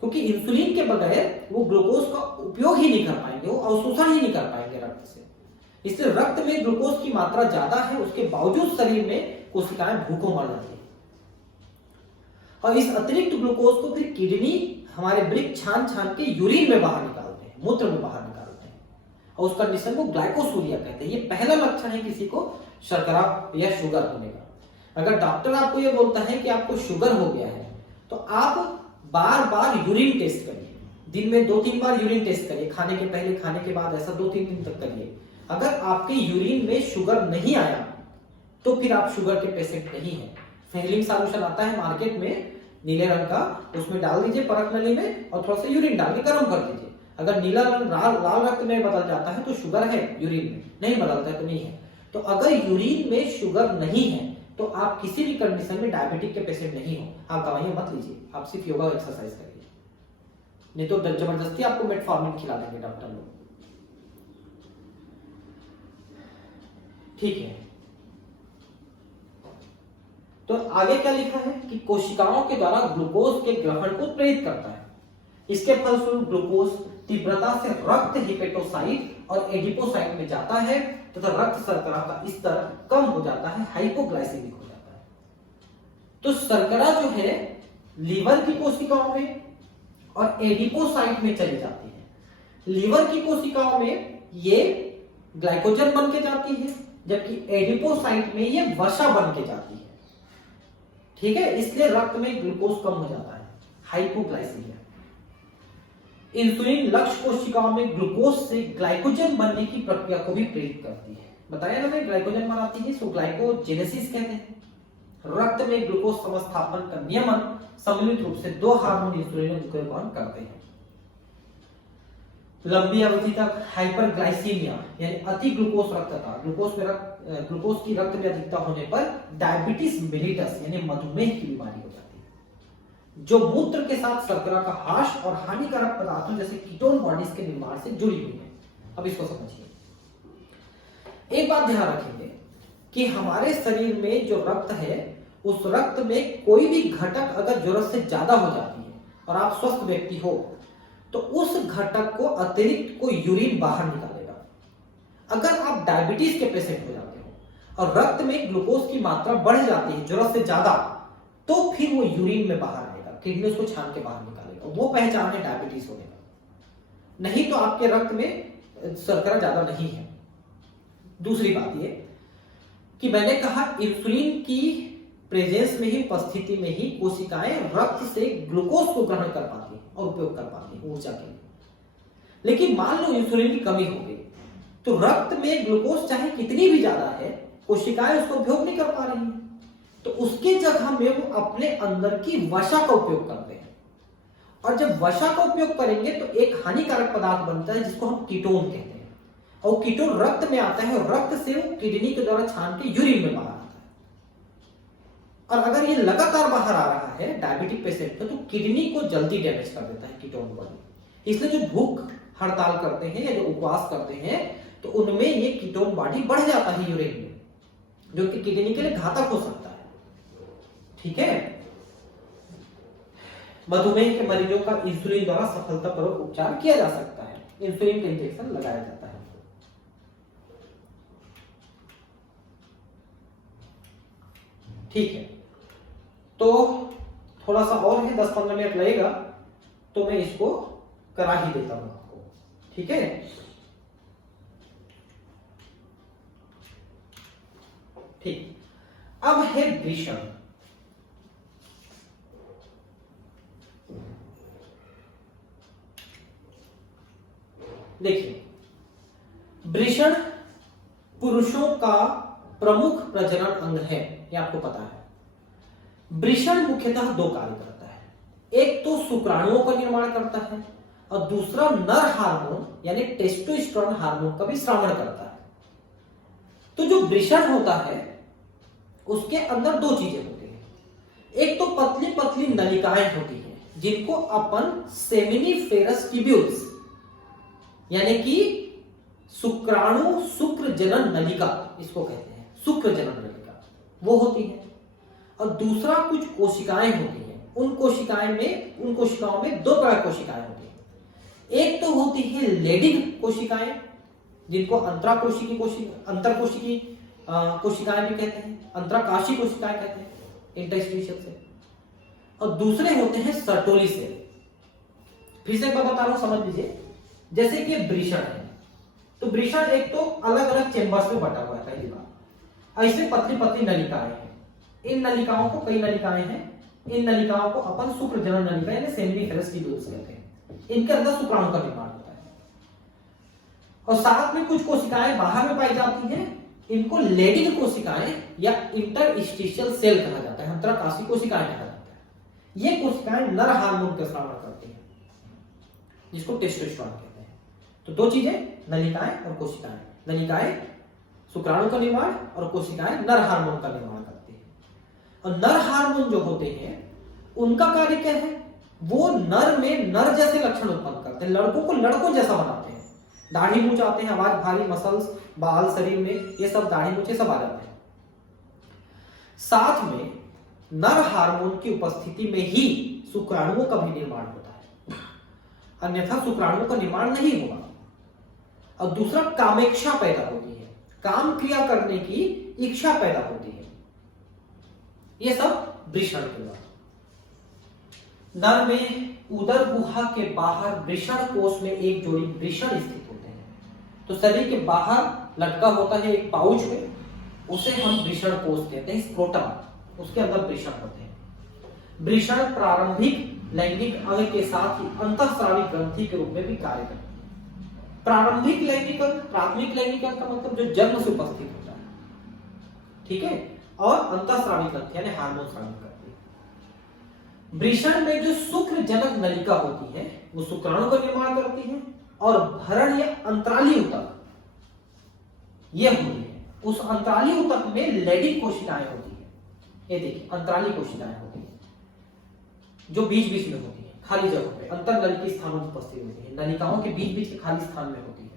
क्योंकि इंसुलिन के बगैर वो ग्लूकोज का उपयोग ही नहीं कर पाएंगे, वो अवशोषण ही नहीं कर पाएंगे रक्त से। इसलिए रक्त में ग्लूकोज की मात्रा ज्यादा है, उसके बावजूद शरीर में कोशिकाएं भूखों मर जाती है। और इस अतिरिक्त ग्लूकोज को फिर किडनी हमारे वृक्क छान छान के यूरिन में बाहर निकालते हैं, मूत्र में बाहर निकालते हैं, और उस कंडीशन को ग्लाइकोसूरिया कहते हैं। ये पहला लक्षण है किसी को शर्करा या शुगर होने का। अगर डॉक्टर आपको ये बोलता है कि आपको शुगर हो गया है, तो आप बार बार यूरिन टेस्ट करिए, दिन में 2-3 बार यूरिन टेस्ट करिए, खाने के पहले खाने के बाद, ऐसा 2-3 दिन तक करिए। अगर आपके यूरिन में शुगर नहीं आया तो फिर आप शुगर के पेशेंट नहीं है। फेगलिन सॉल्यूशन आता है मार्केट में नीले रंग का, उसमें डाल दीजिए परख नली में और थोड़ा सा यूरिन डाल के गर्म कर दीजिए। अगर नीला रंग लाल रक्त में बदल जाता है तो शुगर है, यूरिन में नहीं बदलता है तो नहीं है। तो अगर यूरिन में शुगर नहीं है तो आप किसी भी कंडीशन में डायबिटिक के पेशेंट नहीं हो। आप दवाइयां मत लीजिए, आप सिर्फ योगा एक्सरसाइज करिए, नहीं तो जबरदस्ती आपको मेटफॉर्मिन खिला देंगे डॉक्टर लोग। ठीक है, तो आगे क्या लिखा है कि कोशिकाओं के द्वारा ग्लूकोज के ग्रहण को प्रेरित करता है। इसके फलस्वरूप ग्लूकोज तीव्रता से रक्त हिपेटोसाइट और एडिपोसाइट में जाता है तथा रक्त शर्करा का स्तर कम हो जाता है, हाइपोग्लाइसेमिक हो जाता है। तो शर्करा जो है लीवर की कोशिकाओं में और एडिपोसाइट में चली जाती है। लीवर की कोशिकाओं में ये ग्लाइकोजन बन के जाती है, जबकि एडिपोसाइट में ये वसा बन के जाती है। ठीक है, इसलिए रक्त में ग्लूकोज कम हो जाता है, हाइपोग्लाइसीमिया। इंसुलिन लक्ष्य कोशिकाओं में ग्लूकोज से ग्लाइकोजन बनने की प्रक्रिया को भी प्रेरित करती है। बताया ना, ग्लाइकोजन बनाती है, इसको ग्लाइकोजेनेसिस कहते हैं। रक्त में ग्लूकोज समस्थापन का नियमन सम्मिलित रूप से 2 हार्मोन इंसुलिन और ग्लूकागॉन करते हैं। लंबी अवधि तक हाइपरग्लाइसीमिया यानी अति ग्लूकोज रक्तता, ग्लूकोज की रक्त में अधिकता होने पर डायबिटीज मेलिटस यानी मधुमेह की बीमारी हो जाती है, जो मूत्र के साथ शर्करा का ह्रास और हानिकारक पदार्थों जैसे कीटोन बॉडीज के निर्माण से जुड़ी हुई है। अब इसको समझिए। एक बात ध्यान रखेंगे कि हमारे शरीर में जो रक्त है, उस रक्त में कोई भी घटक अगर जरूरत से ज्यादा हो जाती है और आप स्वस्थ व्यक्ति हो, तो उस घटक को अतिरिक्त को यूरिन बाहर निकालेगा। अगर आप डायबिटीज के पेशेंट हो जाते हो और रक्त में ग्लूकोज की मात्रा बढ़ जाती है जरूरत से ज्यादा, तो फिर वो यूरिन में बाहर आएगा, किडनी उसको छान के बाहर निकालेगा। वो पहचान है डायबिटीज होने का। नहीं तो आपके रक्त में शर्करा ज्यादा नहीं है। दूसरी बात ये कि मैंने कहा इंसुलिन की प्रेजेंस में ही, उपस्थिति में ही कोशिकाएं रक्त से ग्लूकोज को ग्रहण कर पाती है और उपयोग कर पाती है ऊर्जा के लिए। लेकिन मान लो इंसुलिन की कमी हो गई, तो रक्त में ग्लूकोज चाहे कितनी भी ज्यादा है, कोशिकाएं उसको उपयोग नहीं कर पा रही हैं, तो उसके जगह में वो अपने अंदर की वसा का उपयोग करते हैं। और जब वसा का उपयोग करेंगे तो एक हानिकारक पदार्थ बनता है जिसको हम कीटोन कहते हैं, और कीटोन रक्त में आता है और रक्त से वो किडनी के द्वारा छान के यूरिन में बाहर आता है। और अगर ये लगातार बाहर आ रहा है डायबिटिक पेशेंट में, तो किडनी को जल्दी डैमेज कर देता है कीटोन बॉडी। इसलिए जो भूख हड़ताल करते हैं या जो उपवास करते हैं, तो उनमें ये कीटोन बॉडी बढ़ जाता है यूरिन में, जो कि किडनी के लिए घातक हो सकता है। ठीक है, मधुमेह के मरीजों का इंसुलिन द्वारा सफलतापूर्वक उपचार किया जा सकता है, इंसुलिन का इंजेक्शन लगाया जाता है। ठीक है, तो थोड़ा सा और है, 10-15 मिनट लगेगा, तो मैं इसको करा ही देता हूं आपको। ठीक है, ठीक। अब है वृषण। देखिए, वृषण पुरुषों का प्रमुख प्रजनन अंग है, ये आपको पता है। वृषण मुख्यतः दो कार्य करता है, एक तो शुक्राणुओं का निर्माण करता है और दूसरा नर हार्मोन यानी टेस्टोस्टेरोन हार्मोन का भी श्रावण करता है। तो जो वृषण होता है उसके अंदर दो चीजें होती हैं, एक तो पतली पतली नलिकाएं होती हैं जिनको अपन सेमिनिफेरस ट्यूब्यूल्स यानी कि शुक्राणु शुक्र जनन नलिका इसको कहते हैं, शुक्र जनन नलिका वो होती है। और दूसरा कुछ कोशिकाएं होती हैं, उन कोशिकाओं में दो प्रकार कोशिकाएं होती हैं। एक तो होती है लेडिंग कोशिकाएं जिनको अंतरकोशिकी कोशिकाएं भी कहते हैं, अंतरकाशी कोशिकाएं कहते हैं, इंटरस्टिशियल से। और दूसरे होते हैं सर्टोली सेल। फिर से एक बार बता रहा हूं, समझ लीजिए। जैसे कि वृषण है, तो वृषण एक तो अलग अलग चेंबर्स में बटा हुआ है, पहली बात। ऐसे पतली पतली नलिकाएं हैं, इन नलिकाओं को, कई नलिकाएं हैं, इन नलिकाओं को अपन शुक्र जनन नलिका यानी सेमिनिफेरस ट्यूब्यूल्स कहते हैं। इनके अंदर शुक्राणु का निर्माण होता है और साथ में कुछ कोशिकाएं बाहर में पाई जाती हैं, इनको लेडिंग कोशिकाएं या इंटरस्टिशियल सेल कहा जाता है, अंतरकाशी कोशिकाएं कहा जाता है। ये कोशिकाएं नर हार्मोन का श्रावण करती हैं जिसको टेस्टोस्टेरोन कहते हैं। तो दो चीजें, नलिकाएं और कोशिकाएं। नलिकाएं शुक्राणु का निर्माण और कोशिकाएं नर हार्मोन का निर्माण करती है। और नर हार्मोन जो होते हैं उनका कार्य क्या है, वो नर में नर जैसे लक्षण उत्पन्न करते हैं, लड़कों को लड़कों जैसा बनाते हैं। दाढ़ी मूंछ आते हैं, आवाज भारी, मसल्स, बाल शरीर में, ये सब दाढ़ी मूंछे सब आ जाते हैं। साथ में नर हार्मोन की उपस्थिति में ही शुक्राणुओं का भी निर्माण होता है, अन्यथा शुक्राणुओं का निर्माण नहीं होगा। और दूसरा कामेक्षा पैदा होती है, काम क्रिया करने की इच्छा पैदा होती है। ये सब वृषण के द्वारा। नर में उदर गुहा के बाहर वृषण कोश में एक जोड़ी वृषण स्थित होते हैं। तो शरीर के बाहर लटका होता है एक पाउच में, उसे हम वृषण कोश कहते हैं, स्क्रोटम, उसके अंदर वृषण होते हैं। वृषण प्रारंभिक लैंगिक अंग के साथ ही अंतःस्रावी ग्रंथि के रूप में भी कार्य करते हैं। प्रारंभिक लैंगिक अंग, प्राथमिक लैंगिक अंग का मतलब जो जन्म से उपस्थित होता है, ठीक है, और अंतःस्रावी ग्रंथि यानी हार्मोन स्रावित करती है। वृषण में जो शुक्र जनक नलिका होती है वो शुक्राणु का निर्माण करती है और भरण या अंतराली ऊतक ये होती है। उस अंतराली ऊतक में लेडिंग कोशिकाएं होती है, ये देखिए अंतराली कोशिकाएं होती है जो बीच बीच में होती है, खाली जगह पे अंतर नलिकी स्थानों में उपस्थित होती है, नलिकाओं के बीच बीच के खाली स्थान में होती है।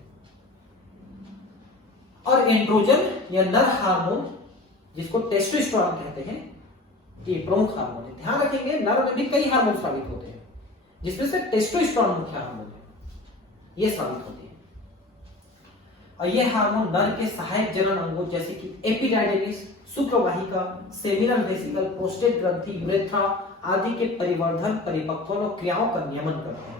और एंड्रोजन या नर हार्मोन जिसको टेस्टोस्टेरोन कहते हैं, ये प्रमुख हार्मोन है। ध्यान रखेंगे नर में भी कई हार्मोन स्रावित होते हैं जिसमें से टेस्टोस्टेरोन मुख्य हार्मोन है, ये स्रावित होती है। और ये हार्मोन नर के सहायक जनन अंगों जैसे कि एपिडाइडिमिस, शुक्रवाहिका, सेमिनल वेसिकल, प्रोस्टेट ग्रंथि, यूरेथ्रा आदि के परिवर्धन, परिपक्वन और क्रियाओं का नियमन करते हैं।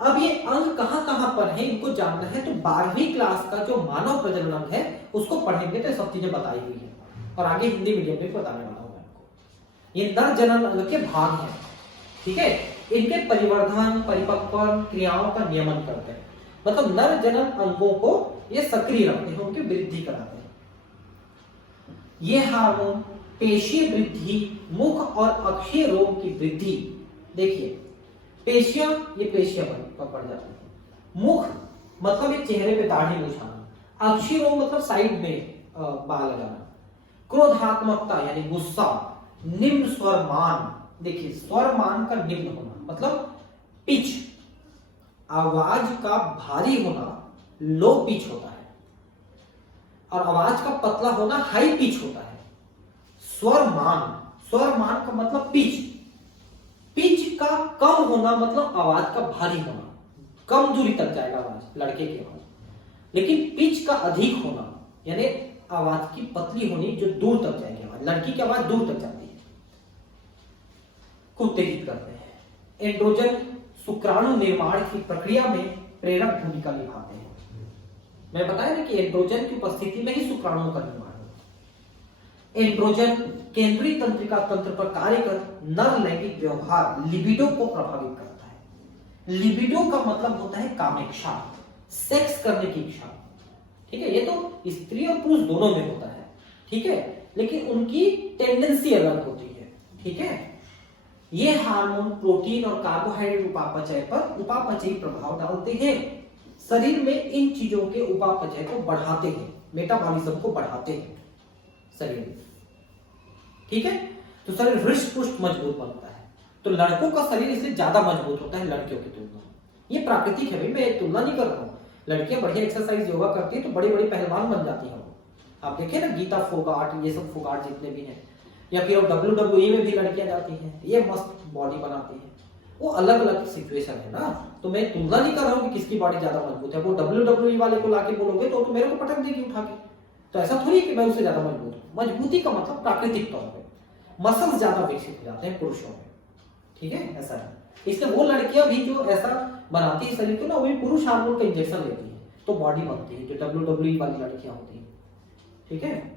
अब ये अंग कहां पर है इनको जानना है तो 12वीं क्लास का जो मानव प्रजनन अंग है उसको पढ़ेंगे तो सब चीजें बताई हुई है और आगे हिंदी मीडियम में बताने वाला हूं आपको। ये नर जनन अंग के भाग हैं, ठीक है, इनके परिवर्धन, परिपक्वन, क्रियाओं का नियमन करते हैं। मतलब नर जनन अंगों को ये सक्रिय रखते हैं, उनकी वृद्धि कराते हैं। ये हार्मोन पेशीय वृद्धि, मुख और अक्षीय रोम की वृद्धि, देखिए पेशियां, ये पेशियां बढ़ जाती है। मुख मतलब ये चेहरे पे दाढ़ी मुछाना, अक्षीय रोम मतलब साइड में बाल लगाना, क्रोधात्मकता यानी गुस्सा, निम्न स्वर मान, देखिए स्वर मान का निम्न होना मतलब पिच, आवाज का भारी होना लो पिच होता है, और आवाज का पतला होना हाई पिच होता है। स्वर मान का मतलब पिच, पिच का कम होना मतलब आवाज का भारी होना, कम दूरी तक जाएगा आवाज, लड़के की आवाज, लेकिन पिच का अधिक होना यानी आवाज की पतली होनी जो दूर तक जाएगी आवाज, लड़की की आवाज दूर तक जाती है, को उत्तेजित करते हैं। एंड्रोजन शुक्राणु निर्माण की प्रक्रिया में प्रेरक भूमिका निभाते हैं। मैं बताया ना कि एंड्रोजन की उपस्थिति में ही शुक्राणुओं का निर्माण होता है। एंड्रोजन केंद्रीय तंत्रिका तंत्र पर कार्य कर नर लैंगिक व्यवहार लिबिडो को प्रभावित करता है। लिबिडो का मतलब होता है कामेक्षा, सेक्स करने की इच्छा, ठीक है। ये तो स्त्री और पुरुष दोनों में होता है, ठीक है, लेकिन उनकी टेंडेंसी अलग होती है, ठीक है। ये हार्मोन प्रोटीन और कार्बोहाइड्रेट उपापचय पर उपापचयी प्रभाव डालते हैं, शरीर में इन चीजों के उपापचय को बढ़ाते हैं, मेटाबॉलिज्म को बढ़ाते हैं शरीर में, ठीक है। तो शरीर हृष्ट पुष्ट मजबूत बनता है। तो लड़कों का शरीर इसलिए ज्यादा मजबूत होता है लड़कियों की तुलना में। ये प्राकृतिक है भाई, मैं तुलना नहीं कर रहा हूँ। लड़कियां बढ़िया एक्सरसाइज योगा करती है तो बड़ी बड़ी पहलवान बन जाती हैं। आप देखें ना गीता फोगाट, ये सब फोगाट जितने भी हैं, या फिर WWE में भी लड़कियां जाती हैं, ये मस्त बॉडी बनाती हैं। वो अलग अलग सिचुएशन है ना, तो मैं तुलना नहीं कर रहा हूँ कि किसकी बॉडी ज्यादा मजबूत है। वो WWE वाले को लाके बोलोगे तो मेरे को पटक देगी उठा के, तो ऐसा थोड़ी कि मैं उससे ज्यादा मजबूत हूँ। मजबूती का मतलब प्राकृतिक तौर पे मसल्स ज्यादा विकसित हो जाते हैं पुरुषों में, ठीक है, ऐसा है। इसलिए वो लड़कियां भी जो ऐसा बनाती है शरीर को ना, वो भी पुरुष हार्मोन का इंजेक्शन लेती है तो बॉडी बनती है, जो WWE वाली लड़कियां होती है, ठीक है।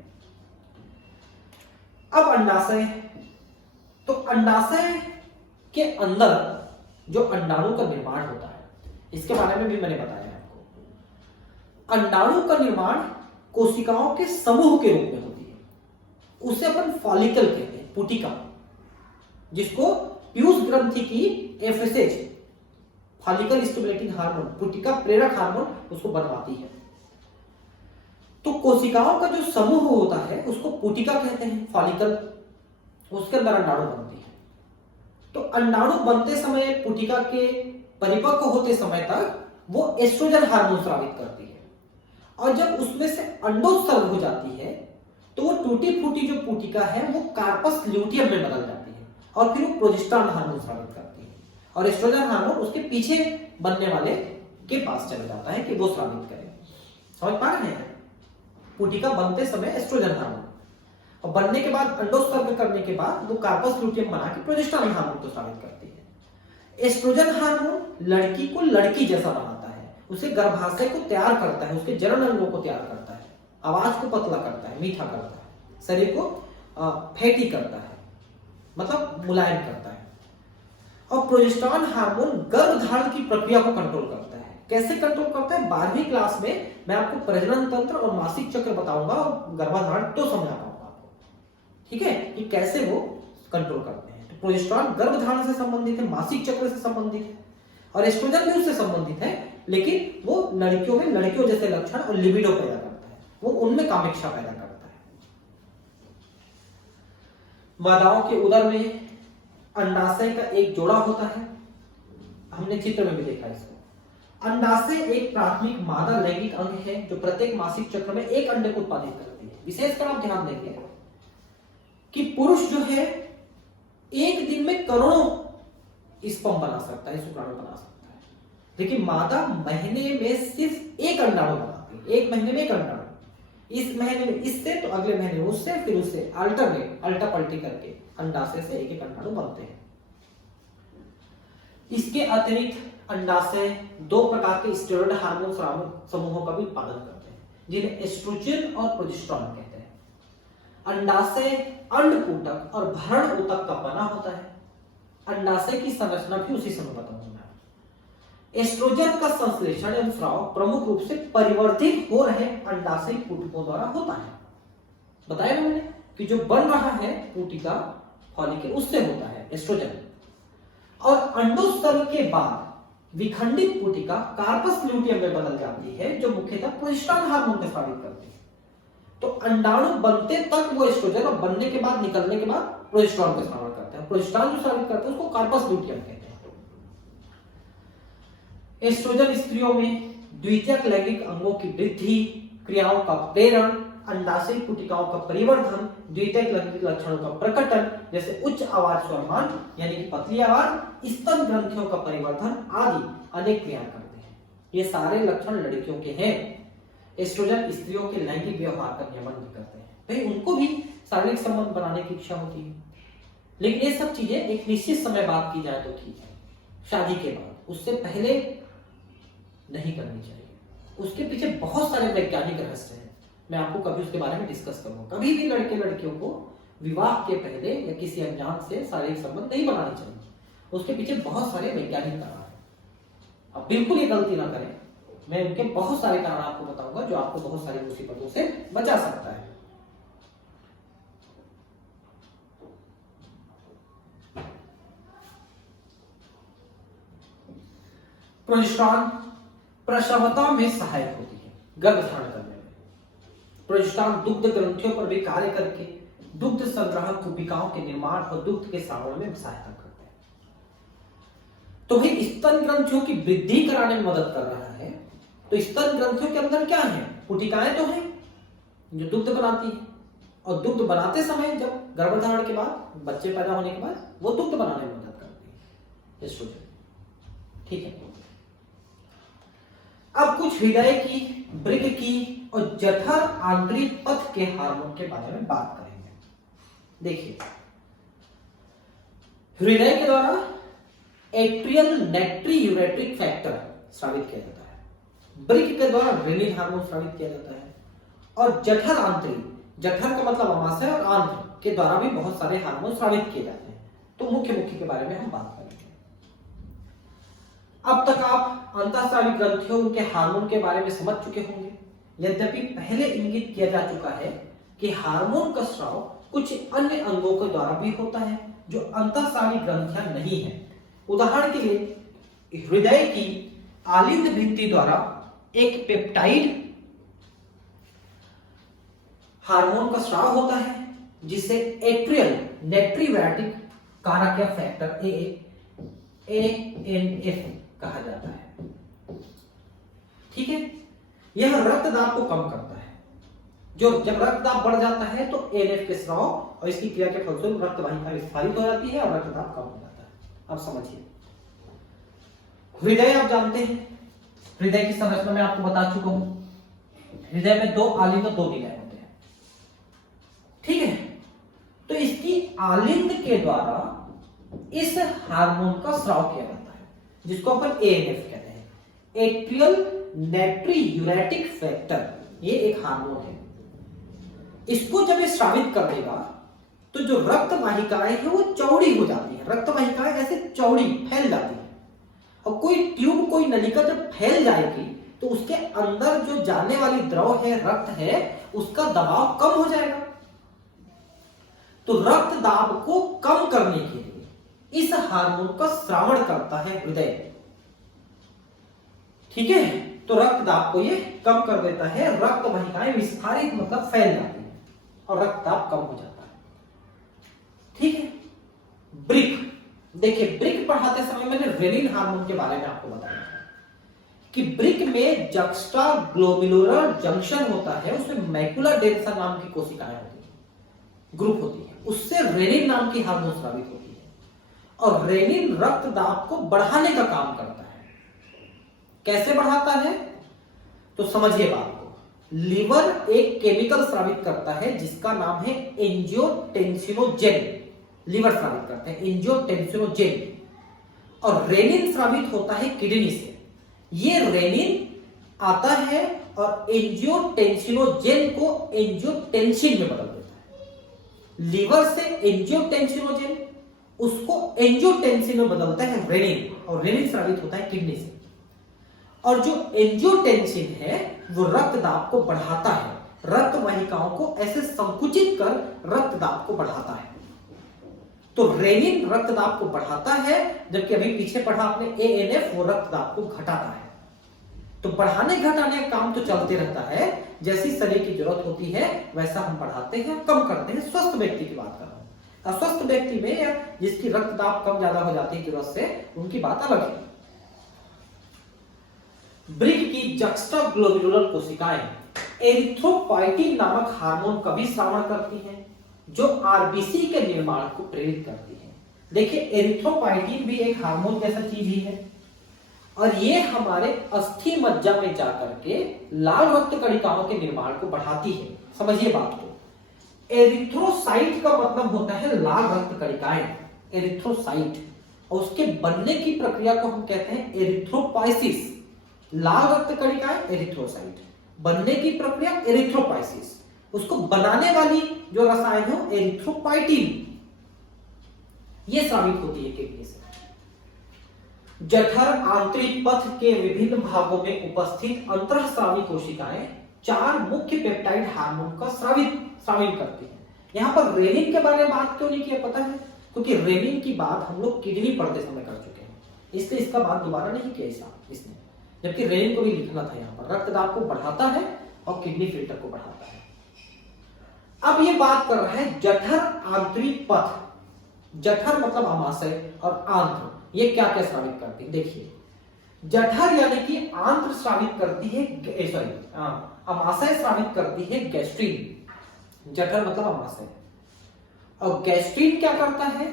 अब अंडाशय, तो अंडाशय के अंदर जो अंडाणु का निर्माण होता है, इसके बारे में भी मैंने बताया आपको। अंडाणु का निर्माण कोशिकाओं के समूह के रूप में होती है, उसे अपन फॉलिकल कहते हैं, पुटिका, जिसको पीयूष ग्रंथि की एफएसएच फॉलिकल स्टिमुलेटिंग हार्मोन, पुटिका प्रेरक हार्मोन उसको बनवाती है। तो कोशिकाओं का जो समूह होता है उसको पुटिका कहते हैं, फॉलिकल, उसके अंदर अंडाणु बनती है। तो अंडाणु बनते समय, पुटिका के परिपक्व होते समय तक वो एस्ट्रोजन हार्मोन स्रावित करती है, और जब उसमें से अंडोत्सर्ग हो जाती है तो वो टूटी फूटी जो पुटिका है वो कार्पस ल्यूटियम में बदल जाती है, और फिर वो प्रोजेस्टेरॉन हार्मोन स्रावित करती है, और एस्ट्रोजन हार्मोन उसके पीछे बनने वाले के पास चला जाता है कि वो स्रावित करे। समझ पा रहे हैं? पुटिका बनते समय एस्ट्रोजन हार्मोन, और बनने के बाद अंडोत्सर्ग करने के बाद वो कार्पस ल्यूटियम बना के प्रोजेस्टेरॉन हार्मोन को स्रावित करती है। एस्ट्रोजन हार्मोन लड़की को लड़की जैसा बनाता है, उसे गर्भाशय को तैयार करता है, उसके जनन अंगों को तैयार करता है, आवाज को पतला करता है, मीठा करता है, शरीर को फैटी करता है, मतलब मुलायम करता है। और प्रोजेस्टेरॉन हार्मोन गर्भधारण की प्रक्रिया को कंट्रोल करता है। कैसे कंट्रोल करता है? 12वीं क्लास में मैं आपको प्रजनन तंत्र और मासिक चक्र बताऊंगा, और गर्भाधारण तो समझा पाऊंगा आपको, ठीक है, कि कैसे वो कंट्रोल करते हैं। तो प्रोजेस्टेरॉन गर्भधारण से संबंधित है, मासिक चक्र से संबंधित है, और एस्ट्रोजन भी उससे संबंधित है, लेकिन वो लड़कियों में लड़कियों जैसे लक्षण और लिबिडो पैदा करता है, वो उनमें कामेक्षा पैदा करता है। मादाओं के उदर में अंडाशय का एक जोड़ा होता है, हमने चित्र में भी देखा इसको। अंडाशय एक प्राथमिक मादा लैंगिक अंग है जो प्रत्येक मासिक चक्र में एक अंडे को उत्पादित करती है। विशेषकर आप ध्यान देंगे कि पुरुष जो है एक दिन में करोड़ों स्पर्म बना सकता है, शुक्राणु बना सकता है, लेकिन मादा महीने में सिर्फ एक अंडाणु बनाती है। एक महीने में एक अंडाणु, इस महीने में इससे तो अगले महीने उससे, फिर उससे अल्टरनेट, अल्टा पल्टी करके अंडाशय से एक एक अंडाणु बनते हैं। इसके अतिरिक्त अंडाशय 2 प्रकार के स्टेरॉइड हार्मोन समूहों का भी उत्पादन करते हैं, जिन्हें एस्ट्रोजन और प्रोजेस्टेरॉन कहते हैं। अंडाशय अंडकोटक और भरण ऊतक का बना होता है। अंडाशय की संरचना भी उसी समय बताऊंगा मैं। एस्ट्रोजन का संश्लेषण एवं स्राव प्रमुख रूप से परिवर्तित हो रहे अंडाशय पुटकों द्वारा होता है। बताया ना मैंने कि जो बन रहा है पुटिका फॉलिकल उससे होता है एस्ट्रोजन। और अंडोत्सर्ग के बाद विखंडित पुटिका कार्पस ल्यूटियम में बदल जाती है, जो मुख्यतः प्रोजेस्टेरोन हार्मोन को स्रावित करती है। तो अंडाणु बनते तक वो एस्ट्रोजन, और बनने के बाद निकलने के बाद प्रोजेस्टेरोन को स्रावित करते हैं। प्रोजेस्टेरोन जो स्रावित करते हैं उसको कार्पस ल्यूटियम कहते हैं। एस्ट्रोजन स्त्रियों में द्वितीयक लैंगिक अंगों की वृद्धि, क्रियाओं का प्रेरण, अंडाशय पुटिकाओं का परिवर्धन, द्वितीयक लैंगिक लक्षणों का प्रकटन जैसे उच्च आवाज स्वरमान यानी कि पतली आवाज, स्तन ग्रंथियों का परिवर्धन आदि अनेक क्रियाएं करते हैं। ये सारे लक्षण लड़कियों के हैं। एस्ट्रोजन स्त्रियों के लैंगिक व्यवहार का नियमन भी करते हैं। भाई उनको भी शारीरिक संबंध बनाने की इच्छा होती है, लेकिन ये सब चीजें एक निश्चित समय बाद की जाए तो ठीक है, शादी के बाद। उससे पहले नहीं करनी चाहिए। उसके पीछे बहुत सारे वैज्ञानिक रहस्य हैं, मैं आपको कभी उसके बारे में डिस्कस करूंगा। कभी भी लड़के लड़कियों को विवाह के पहले या किसी अनजान से शारीरिक संबंध नहीं बनाने चाहिए। उसके पीछे बहुत सारे वैज्ञानिक कारण हैं। आप बिल्कुल ये गलती ना करें। मैं उनके बहुत सारे कारण आपको बताऊंगा जो आपको बहुत सारी मुसीबतों से बचा सकता है। प्रोजेस्टेरोन प्रसवता में सहायक होती है, गर्भ धारण करने में। प्रोजेस्टेरोन दुग्ध ग्रंथियों पर भी कार्य करके दुग्ध संग्रह कुपिकाओं के निर्माण और दुग्ध के सावरण में सहायता करते हैं। तो भाई स्तन ग्रंथियों की वृद्धि कराने में मदद कर रहा है। तो स्तन ग्रंथियों के अंदर क्या है? पुटिकाएं तो हैं जो दुग्ध बनाती है, और दुग्ध बनाते समय जब गर्भधारण के बाद, बच्चे पैदा होने के बाद, वो दुग्ध बनाने में मदद करती है एस्ट्रोजन। ठीक है। अब कुछ हृदय की, वृक्क की और जठर आंतरिक पथ के हार्मोन के बारे में बात करेंगे। देखिए, हृदय के द्वारा एट्रियल नाइट्रियूरेटिक फैक्टर स्रावित किया जाता है, वृक्क के द्वारा रेनिन हार्मोन स्रावित किया जाता है, और जठर आंतरिक, जठर का मतलब अमाशय और आंत्र के द्वारा भी बहुत सारे हार्मोन स्रावित किए जाते हैं। तो मुख्य के बारे में हम बात करेंगे। अब तक आप अंतःस्रावी ग्रंथियों, उनके हार्मोन के बारे में समझ चुके होंगे। यद्यपि पहले इंगित किया जा चुका है कि हार्मोन का स्राव कुछ अन्य अंगों के द्वारा भी होता है जो अंतःस्रावी ग्रंथियां नहीं है। उदाहरण के लिए हृदय की आलिंद भित्ति द्वारा एक पेप्टाइड हार्मोन का स्राव होता है जिसे एट्रियल नाइट्रियूरेटिक कारक या फैक्टर ANF कहा जाता है। ठीक है। यह रक्तदाब को कम करता है। जो जब रक्तदाब बढ़ जाता है तो ANF के स्राव और इसकी क्रिया के फलस्वरूप रक्त वाहिका विस्तारित हो जाती है और रक्तदाब कम हो जाता है। अब समझिए, हृदय आप जानते हैं, हृदय की संरचना में आपको बता चुका हूं। हृदय में 2 आलिंद और 2 विलय होते हैं। ठीक है। तो इसकी आलिंद के द्वारा इस हार्मोन का स्राव किया जाता है जिसको अपन ANF कहते हैं, एट्रियल नाइट्रियूरेटिक फैक्टर। ये एक हार्मोन है। इसको जब ये स्रावित कर देगा तो जो रक्त वाहिकाएं हैं वो चौड़ी हो जाती है। रक्त वाहिकाएं ऐसे चौड़ी फैल जाती है, और कोई ट्यूब, कोई नलिका जब फैल जाएगी तो उसके अंदर जो जाने वाली द्रव है, रक्त है, उसका दबाव कम हो जाएगा। तो रक्त दाब को कम करने के लिए इस हार्मोन का स्रावण करता है हृदय। ठीक है। तो रक्त दाब को ये कम कर देता है, रक्त वाहिकाएं विस्तारित मतलब फैल जाती है और रक्त दाब कम हो जाता है। ठीक है। वृक्क, देखिए वृक्क पढ़ाते समय मैंने रेनिन हार्मोन के बारे में आपको बताया कि वृक्क में जक्स्ट्रा ग्लोमेरुलर जंक्शन होता है, उसमें मैकुला डेंसा नाम की कोशिकाएं होती है, ग्रुप होती है, उससे रेनिन नाम की हार्मोन स्रावित होती है। और रेनिन रक्त दाब को बढ़ाने का काम करता है। कैसे बढ़ाता है? तो समझिए बात को। लीवर एक केमिकल स्रावित करता है जिसका नाम है एंजियोटेंसिनोजेन। लीवर स्रावित करते हैं एंजियोटेंसिनोजेन, और रेनिन स्रावित होता है किडनी से। ये रेनिन आता है और एंजियोटेंसिनोजेन को एंजियोटेंसिन में बदल देता है। लीवर से एंजियोटेंसिनोजेन, उसको एंजियोटेंसिन में बदलता है रेनिन, और रेनिन स्रावित होता है किडनी से। और जो एंजियोटेंसिन है वो रक्त दाब को बढ़ाता है, रक्त वाहिकाओं को ऐसे संकुचित कर रक्त दाब को बढ़ाता है। तो रेनिन रक्त दाब को बढ़ाता है, जबकि अभी पीछे पढ़ा आपने एएनएफ वो रक्त दाब को घटाता है। तो बढ़ाने घटाने का काम तो चलते रहता है, जैसी शरीर की जरूरत होती है वैसा हम बढ़ाते हैं कम करते हैं। स्वस्थ व्यक्ति की बात कर रहा हूं, अस्वस्थ व्यक्ति में या जिसकी रक्त दाब कम ज्यादा हो जाती है जरूरत से, उनकी बात अलग है। ब्रिग की जक्स्टाग्लोब्युलर कोशिकाएं एरिथ्रोपोइटिन नामक हार्मोन का भी स्रावण करती हैं, जो आरबीसी के निर्माण को प्रेरित करती है। देखिए एरिथ्रोपोइटिन भी एक हार्मोन जैसा चीज ही है, और ये हमारे अस्थि मज्जा में जाकर के लाल रक्त कणिकाओं के निर्माण को बढ़ाती है। समझिए बात को। एरिथ्रोसाइट का मतलब होता है लाल रक्त कणिकाएं, एरिथ्रोसाइट, और उसके बनने की प्रक्रिया को हम कहते हैं एरिथ्रोपोइसिस। लाल रक्त कणिकाएं एरिथ्रोसाइट, बनने की प्रक्रिया एरिथ्रोपोइसिस, उसको बनाने वाली जो रसायन हो एरिथ्रोपोइटिन, ये स्रावित होती है किडनी से। जठर आंतरिक पथ के विभिन्न भागों में उपस्थित अंतःस्रावी कोशिकाएं 4 मुख्य पेप्टाइड हार्मोन का स्रावित करती हैं। यहां पर रेनिन के बारे में बात क्यों नहीं किया पता है? क्योंकि रेनिन की बात हम लोग किडनी पढ़ते समय कर चुके हैं, इसलिए इसका बात दोबारा नहीं किया इसने, जबकि रेनिन को भी लिखना था। यहां पर रक्त दाब को बढ़ाता है और किडनी फिल्टर को बढ़ाता है। अब ये बात कर रहा है जठर आंतरिक पथ। जठर मतलब अमाशय और आंत्र, ये क्या क्या स्रावित करती है? देखिए जठर यानी कि आंत्र स्रावित करती है, अमाशय स्रावित करती है गैस्ट्रीन। जठर मतलब अमाशय, और गैस्ट्रीन क्या करता है?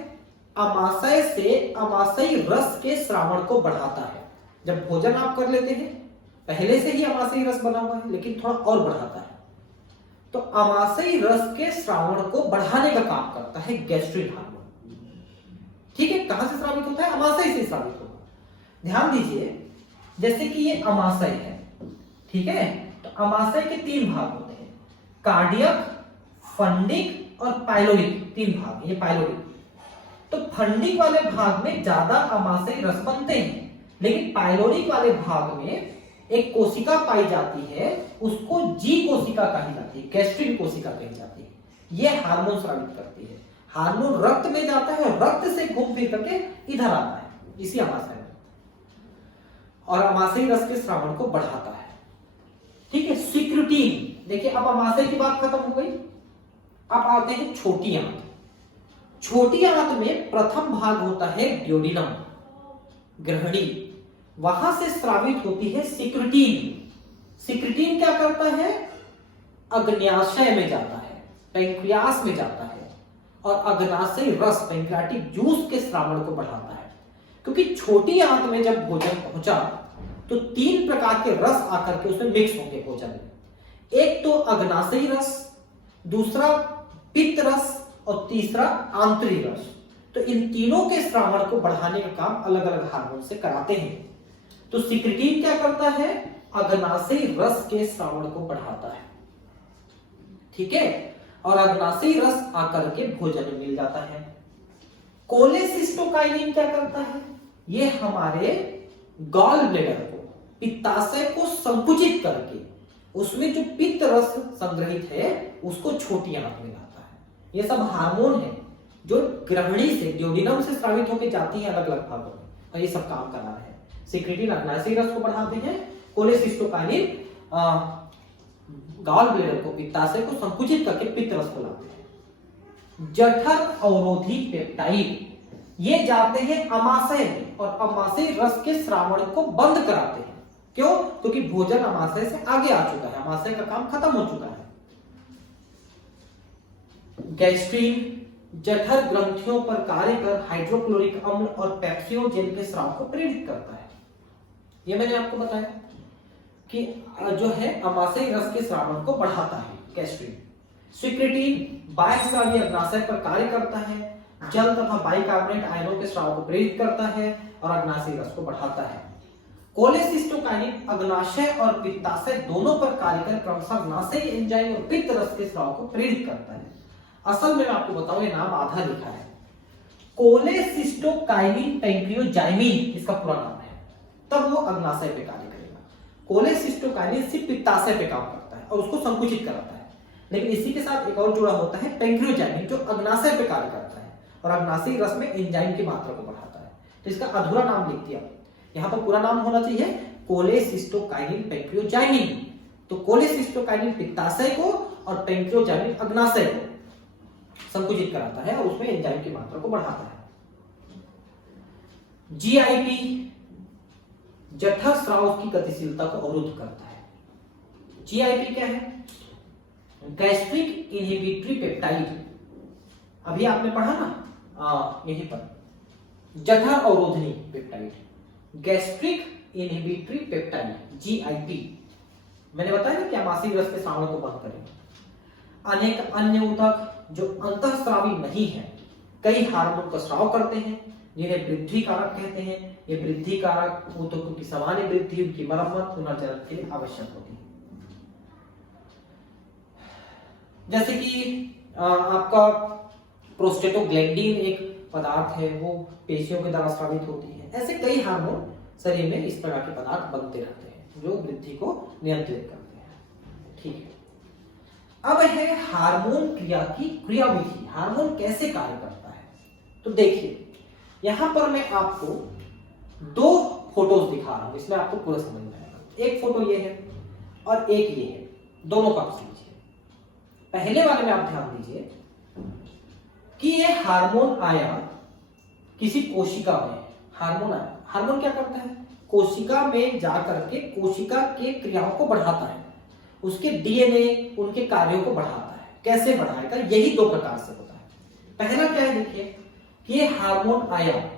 अमाशय से अमाशयी रस के स्रावण को बढ़ाता है। जब भोजन आप कर लेते हैं, पहले से ही अमाशयी रस बना हुआ है लेकिन थोड़ा और बढ़ाता है, तो अमाशयी रस के स्रावण को बढ़ाने का काम करता है गैस्ट्रीन हार्मोन। ठीक है, कहां से स्रावित होता है? अमाशय से स्रावित होगा। ध्यान दीजिए, जैसे कि ये अमाशय है, ठीक है, तो अमाशय के 3 भाग होते हैं, कार्डियक, फंडिक और पाइलोरिक। 3 भाग, ये पाइलोरिक। तो फंडिक वाले भाग में ज्यादा अमाशयी रस बनते हैं, लेकिन पाइलोरिक वाले भाग में एक कोशिका पाई जाती है, उसको जी कोशिका कही जाती है, गैस्ट्रिन कोशिका कही जाती है। यह हार्मोन स्रावित करती है। हार्मोन रक्त में जाता है और रक्त से घूम फिर करके इधर आता है, इसी अमाशय में, और अमाशयी रस के स्रावण को बढ़ाता है। ठीक है, सिक्रुटीन। देखिए अब अमाशय की बात खत्म हो गई, अब आते हैं छोटी आंत। छोटी आंत में प्रथम भाग होता है ड्यूडिनम, ग्रहणी, वहां से स्रावित होती है सिक्रुटीन। सिक्रुटीन क्या करता है? अग्न्याशय में जाता है, पैंक्रियास में जाता है, और अग्नाशयी रस, पैंक्रियाटिक जूस के स्रावण को बढ़ाता है। क्योंकि छोटी आंत में जब भोजन पहुंचा तो 3 प्रकार के रस आकर के उसमें मिक्स होंगे भोजन में। एक तो अग्नाशयी रस, दूसरा पित्त रस, और तीसरा आंतरी रस। तो इन तीनों के स्रावण को बढ़ाने का काम अलग अलग हार्मोन से कराते हैं। तो सिक्रुटीन क्या करता है? अग्नाशयी रस के स्रावण को बढ़ाता है। ठीक है, और अग्नाशयी रस आकर के भोजन में मिल जाता है। कोलेसिस्टोकाइनिन क्या करता है? ये हमारे गॉल ब्लैडर को, पित्ताशय को संकुचित करके उसमें जो पित्त रस संग्रहित है उसको छोटी आंत में लाता है। ये सब हार्मोन है जो ग्रहणी से, ड्यूडिनम से स्रावित होकर जाती है अलग अलग भागों में, और ये सब काम कर रहा है। सिक्रुटीन अग्नाशयी रस को बढ़ाते हैं, कोलेसिस्टोकाइनिन गॉल ब्लैडर को, पित्ताशय को संकुचित करके पित्त रस को लाते हैं। जठर अवरोधी पेप्टाइड, ये जाते हैं अमाशय में और अमाशयी रस के स्रावण को बंद कराते हैं। क्यों? क्योंकि भोजन अमाशय से आगे आ चुका है, अमाशय का काम खत्म हो चुका है। गैस्ट्रीन जठर ग्रंथियों पर कार्य कर हाइड्रोक्लोरिक अम्ल और पेप्सियोजेन के स्राव को प्रेरित करता है। ये मैंने आपको बताया कि जो है अमाशयी रस के स्रावण को बढ़ाता है गैस्ट्रीन। सिक्रुटीन बाह्यस्रावी अग्नाशय पर कार्य करता है, जल तथा बाइकार्बोनेट आयनों के स्राव को प्रेरित करता है और अग्नाशयी रस को बढ़ाता है। कोलेसिस्टोकाइनिन अग्नाशय और पित्ताशय दोनों पर कार्य कर क्रमशः अग्नाशयी एंजाइम और पित्त रस के स्राव को प्रेरित करता है। असल में मैं आपको बताऊं, ये नाम आधा लिखा है, कोलेसिस्टोकाइनिन पैंक्रियोजाइमिन इसका पूरा नाम है, तब वो अग्नाशय पे कार्य करेगा। कोलेसिस्टोकाइनिन सिर्फ पित्ताशय पे काम करता है और उसको संकुचित कराता है, लेकिन इसी के साथ एक और जुड़ा होता है पैंक्रियोजाइनिन जो अग्नाशय पे कार्य करता है और अग्नाशयी रस में एंजाइम की मात्रा को बढ़ाता है। तो इसका अधूरा नाम लिख दिया, यहाँ पर पूरा नाम होना चाहिए कोलेसिस्टोकाइनिन पैंक्रियोजाइनिन। तो कोलेसिस्टोकाइनिन पित्ताशय को और पैंक्रियोजाइनिन अग्नाशय को संकुचित कराता है और उसमें एंजाइम की मात्रा को बढ़ाता है। जीआईपी जठर स्राव की गतिशीलता को अवरुद्ध करता है। जीआईपी क्या है? Gastric inhibitory peptide. अभी आपने पढ़ा ना यहीं पर जठर अवरोधनी peptide, gastric inhibitory peptide GIP. मैंने बताया ना कि आमाशयी रस के स्राव को बंद करें। अनेक अन्य ऊतक जो अंतःस्रावी नहीं है कई हार्मोन का स्राव करते हैं जिन्हें वृद्धि कारक कहते हैं। ये वृद्धि कारक ऊतकों की सामान्य वृद्धि, उनकी मरम्मत, पुनर्जनन के लिए आवश्यक होती है। जैसे कि आपका प्रोस्टेटोग्लैंडिन एक पदार्थ है, वो पेशियों के द्वारा स्रावित होती है। ऐसे कई हार्मोन शरीर में इस प्रकार के पदार्थ बनते रहते हैं जो वृद्धि को नियंत्रित करते हैं। ठीक है, अब है हार्मोन क्रिया की क्रियाविधि। हार्मोन कैसे कार्य करता है? तो देखिए यहां पर मैं आपको दो फोटोज दिखा रहा हूं, इसमें आपको पूरा समझ में आएगा। एक फोटो ये है और एक ये है, दोनों का आप समझिए। पहले वाले में आप ध्यान दीजिए कि ये हार्मोन आया किसी कोशिका में। हार्मोन आया, हार्मोन क्या करता है? कोशिका में जाकर के कोशिका के क्रियाओं को बढ़ाता है, उसके डीएनए उनके कार्यों को बढ़ाता है। कैसे बढ़ाएगा? यही दो प्रकार से होता है। पहला क्या है देखिए कि ये हार्मोन आया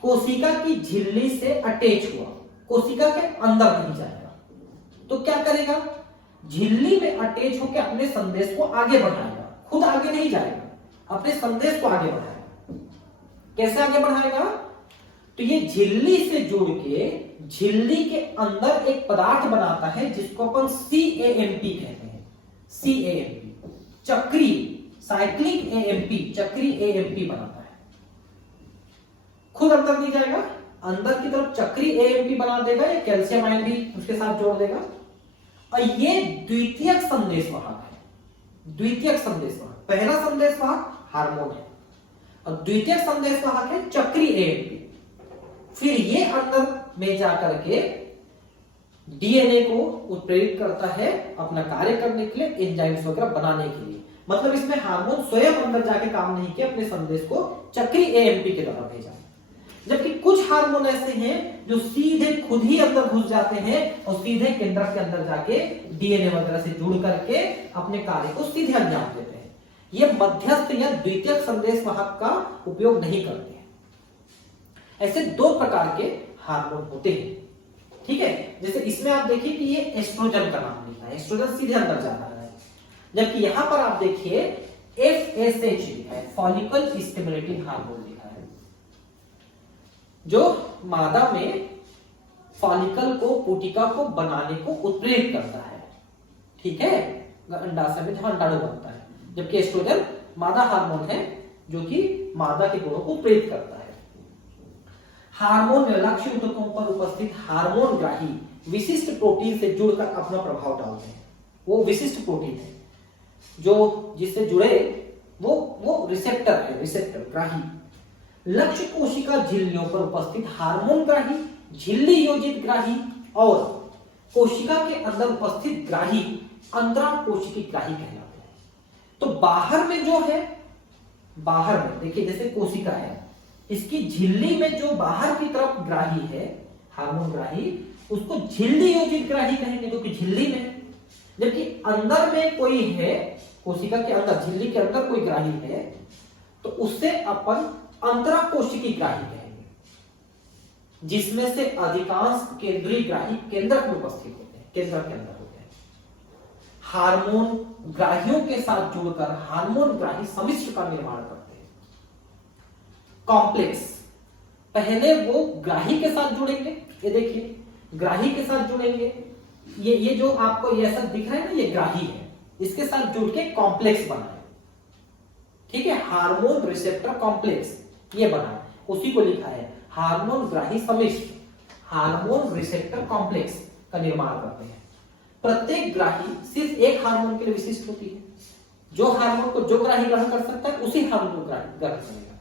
कोशिका की झिल्ली से अटैच हुआ, कोशिका के अंदर नहीं जाएगा, तो क्या करेगा? झिल्ली में अटैच होकर अपने संदेश को आगे बढ़ाएगा, खुद आगे नहीं जाएगा, अपने संदेश को आगे बढ़ाएगा। कैसे आगे बढ़ाएगा? तो ये झिल्ली से जुड़ के झिल्ली के अंदर एक पदार्थ बनाता है जिसको अपन CAMP कहते हैं। CAMP चक्री, साइक्लिक AMP, चक्री AMP बनाता है। खुद अंदर नहीं जाएगा, अंदर की तरफ चक्री AMP बना देगा, ये कैल्शियम आयन भी उसके साथ जोड़ देगा। और ये द्वितीयक संदेशवाहक है। द्वितीयक संदेशवाहक, पहला संदेशवाहक हार्मोन है और द्वितीयक संदेशवाहक है चक्री AMP। फिर ये अंदर में जाकर के डीएनए को उत्प्रेरित करता है अपना कार्य करने के लिए, एंजाइम्स वगैरह बनाने के लिए। मतलब इसमें हार्मोन स्वयं अंदर जाके काम नहीं किया, अपने संदेश को चक्री AMP के द्वारा भेजा। जबकि कुछ हार्मोन ऐसे हैं जो सीधे खुद ही अंदर घुस जाते हैं और सीधे केंद्रक के अंदर जाके डीएनए वगैरह से जुड़ करके अपने कार्य को सीधे अंजाम देते हैं। ये मध्यस्थ या द्वितीयक संदेशवाहक का उपयोग नहीं करते हैं। ऐसे दो प्रकार के हार्मोन होते हैं। ठीक है, जैसे इसमें आप देखिए कि ये एस्ट्रोजन का नाम लिखा है, एस्ट्रोजन सीधे अंदर जाता है। जबकि यहां पर आप देखिए FSH लिखा है, फॉलिकल स्टिमुलेटिंग हार्मोन लिखा है, जो मादा में फॉलिकल को, पुटिका को बनाने को उत्प्रेरित करता है। ठीक है, अंडाशय में जहां अंडाणु बनता है। जबकि एस्ट्रोजन मादा हार्मोन है जो कि मादा के गुणों को उत्प्रेरित करता है। हार्मोन लक्ष्य ऊतकों पर उपस्थित हार्मोन ग्राही विशिष्ट प्रोटीन से जुड़कर अपना प्रभाव डालते हैं। वो विशिष्ट प्रोटीन है जो जिससे जुड़े वो रिसेप्टर है, रिसेप्टर ग्राही। लक्ष्य कोशिका झिल्लियों पर उपस्थित हार्मोन ग्राही, झिल्ली योजित ग्राही और कोशिका के अंदर उपस्थित ग्राही अंतरा कोशिकी ग्राही कहलाते हैं। तो बाहर में जो है, बाहर में देखिए जैसे कोशिका है, इसकी झिल्ली में जो बाहर की तरफ ग्राही है, हार्मोन ग्राही, उसको झिल्ली योजित ग्राही कहेंगे क्योंकि झिल्ली में है। जबकि अंदर में कोई है, कोशिका के अंदर, झिल्ली के अंदर कोई ग्राही है, तो उससे अपन अंतरा कोशिकी ग्राही कहेंगे, जिसमें से अधिकांश केंद्रीय ग्राही केंद्रक में उपस्थित होते हैं, केंद्रक के अंदर होते हैं। हार्मोन ग्राहियों के साथ जुड़कर हार्मोन ग्राही सम्मिश्र का निर्माण करते हैं। कॉम्प्लेक्स, पहले वो ग्राही के साथ जुड़ेंगे, ये देखिए ग्राही के साथ जुड़ेंगे, ये जो आपको ये सब दिख रहा है ना, ये ग्राही है, इसके साथ जुड़ के कॉम्प्लेक्स बना है। ठीक है, हार्मोन रिसेप्टर कॉम्प्लेक्स ये बना है, उसी को लिखा है हार्मोन ग्राही सम्मिश्र, हार्मोन रिसेप्टर कॉम्प्लेक्स का निर्माण करते हैं। प्रत्येक ग्राही सिर्फ एक हार्मोन के लिए विशिष्ट होती है। जो हार्मोन को जो ग्राही ग्रहण कर सकता है उसी हार्मोन को ग्रहण करेगा।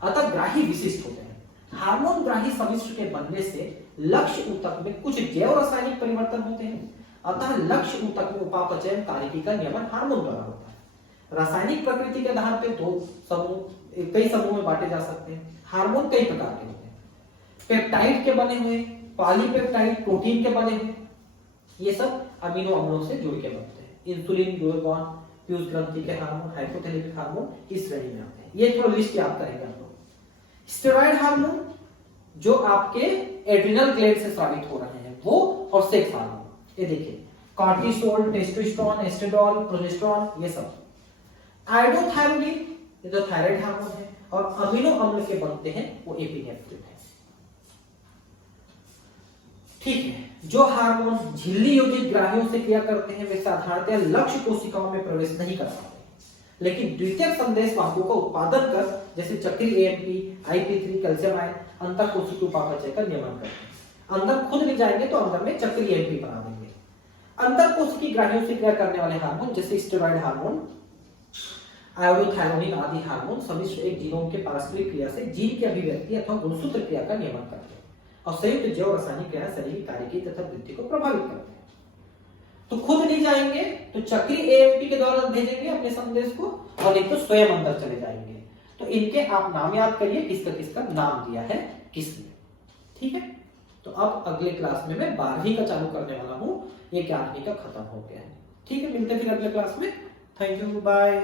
अतः ग्राही विशिष्ट होते हैं। हार्मोन ग्राही समिश्र के बनने से लक्ष्य ऊतक में कुछ जैव रासायनिक परिवर्तन होते हैं। अतः लक्ष्य ऊतक में उपापचयन कार्यकी का नियमन हार्मोन द्वारा होता है। रासायनिक प्रकृति के आधार पर कई समूह में बांटे जा सकते हैं। हार्मोन कई प्रकार के होते हैं, पेप्टाइड के बने हुए, पॉलीपेप्टाइड, प्रोटीन के बने हुए, ये सब अमीनो अम्लों से जुड़ के बनते हैं। इंसुलिन, ग्लूकागॉन, पीयूष ग्रंथि के हार्मोन, हाइपोथैलेमिक हार्मोन इस श्रेणी में आते हैं। ये थोड़ा लिस्ट याद करेंगे आप लोग। स्टेरॉइड हार्मोन जो आपके एड्रिनल ग्लैंड से स्रावित हो रहे हैं वो, और सेक्स हार्मोन, ये देखिए कॉर्टिसोल, टेस्टोस्टेरोन, एस्ट्रेडोल, प्रोजेस्टेरोन, ये सब। आयोडोथायरोडिन ये जो थायराइड हार्मोन है, और अमीनो अम्ल के बनते हैं वो एपिनेफ्रिन है। ठीक है, जो हार्मोन झिल्ली योजित ग्राहियों से क्रिया करते हैं वे साधारणतः लक्ष्य कोशिकाओं में प्रवेश नहीं कर पाते, लेकिन द्वितीयक संदेश वाहकों का उत्पादन कर जैसे चक्रीय एएमपी, IP3, कैल्शियम आयन अंतर कोशिकीय उपापचय का नियमन करते हैं। अंदर खुद नहीं जाएंगे तो अंदर में चक्रीय एएमपी बना देंगे। अंतर कोशिकीय ग्राहियों से क्रिया करने वाले हार्मोन जैसे स्टेरॉइड हार्मोन, आयोडोथायरोडिन आदि हार्मोन समिश्र एक जीनोम के पारस्परिक क्रिया से जीन की अभिव्यक्ति अथवा गुणसूत्र क्रिया का नियमन करते हैं और संयुक्त जैव रासायनिक क्रिया शारीरिक कार्यकी तथा वृद्धि को प्रभावित करते हैं। तो खुद नहीं जाएंगे तो चक्रीय एएमपी के द्वारा भेजेंगे अपने संदेश को, और एक तो स्वयं अंदर चले जाएंगे। तो इनके आप नाम याद करिए, किसका किसका नाम दिया है किसने। ठीक है, तो अब अगले क्लास में मैं 12वीं का चालू करने वाला हूं, ये 11वीं का खत्म हो गया है। ठीक है, मिलते हैं फिर अगले क्लास में। Thank you, bye.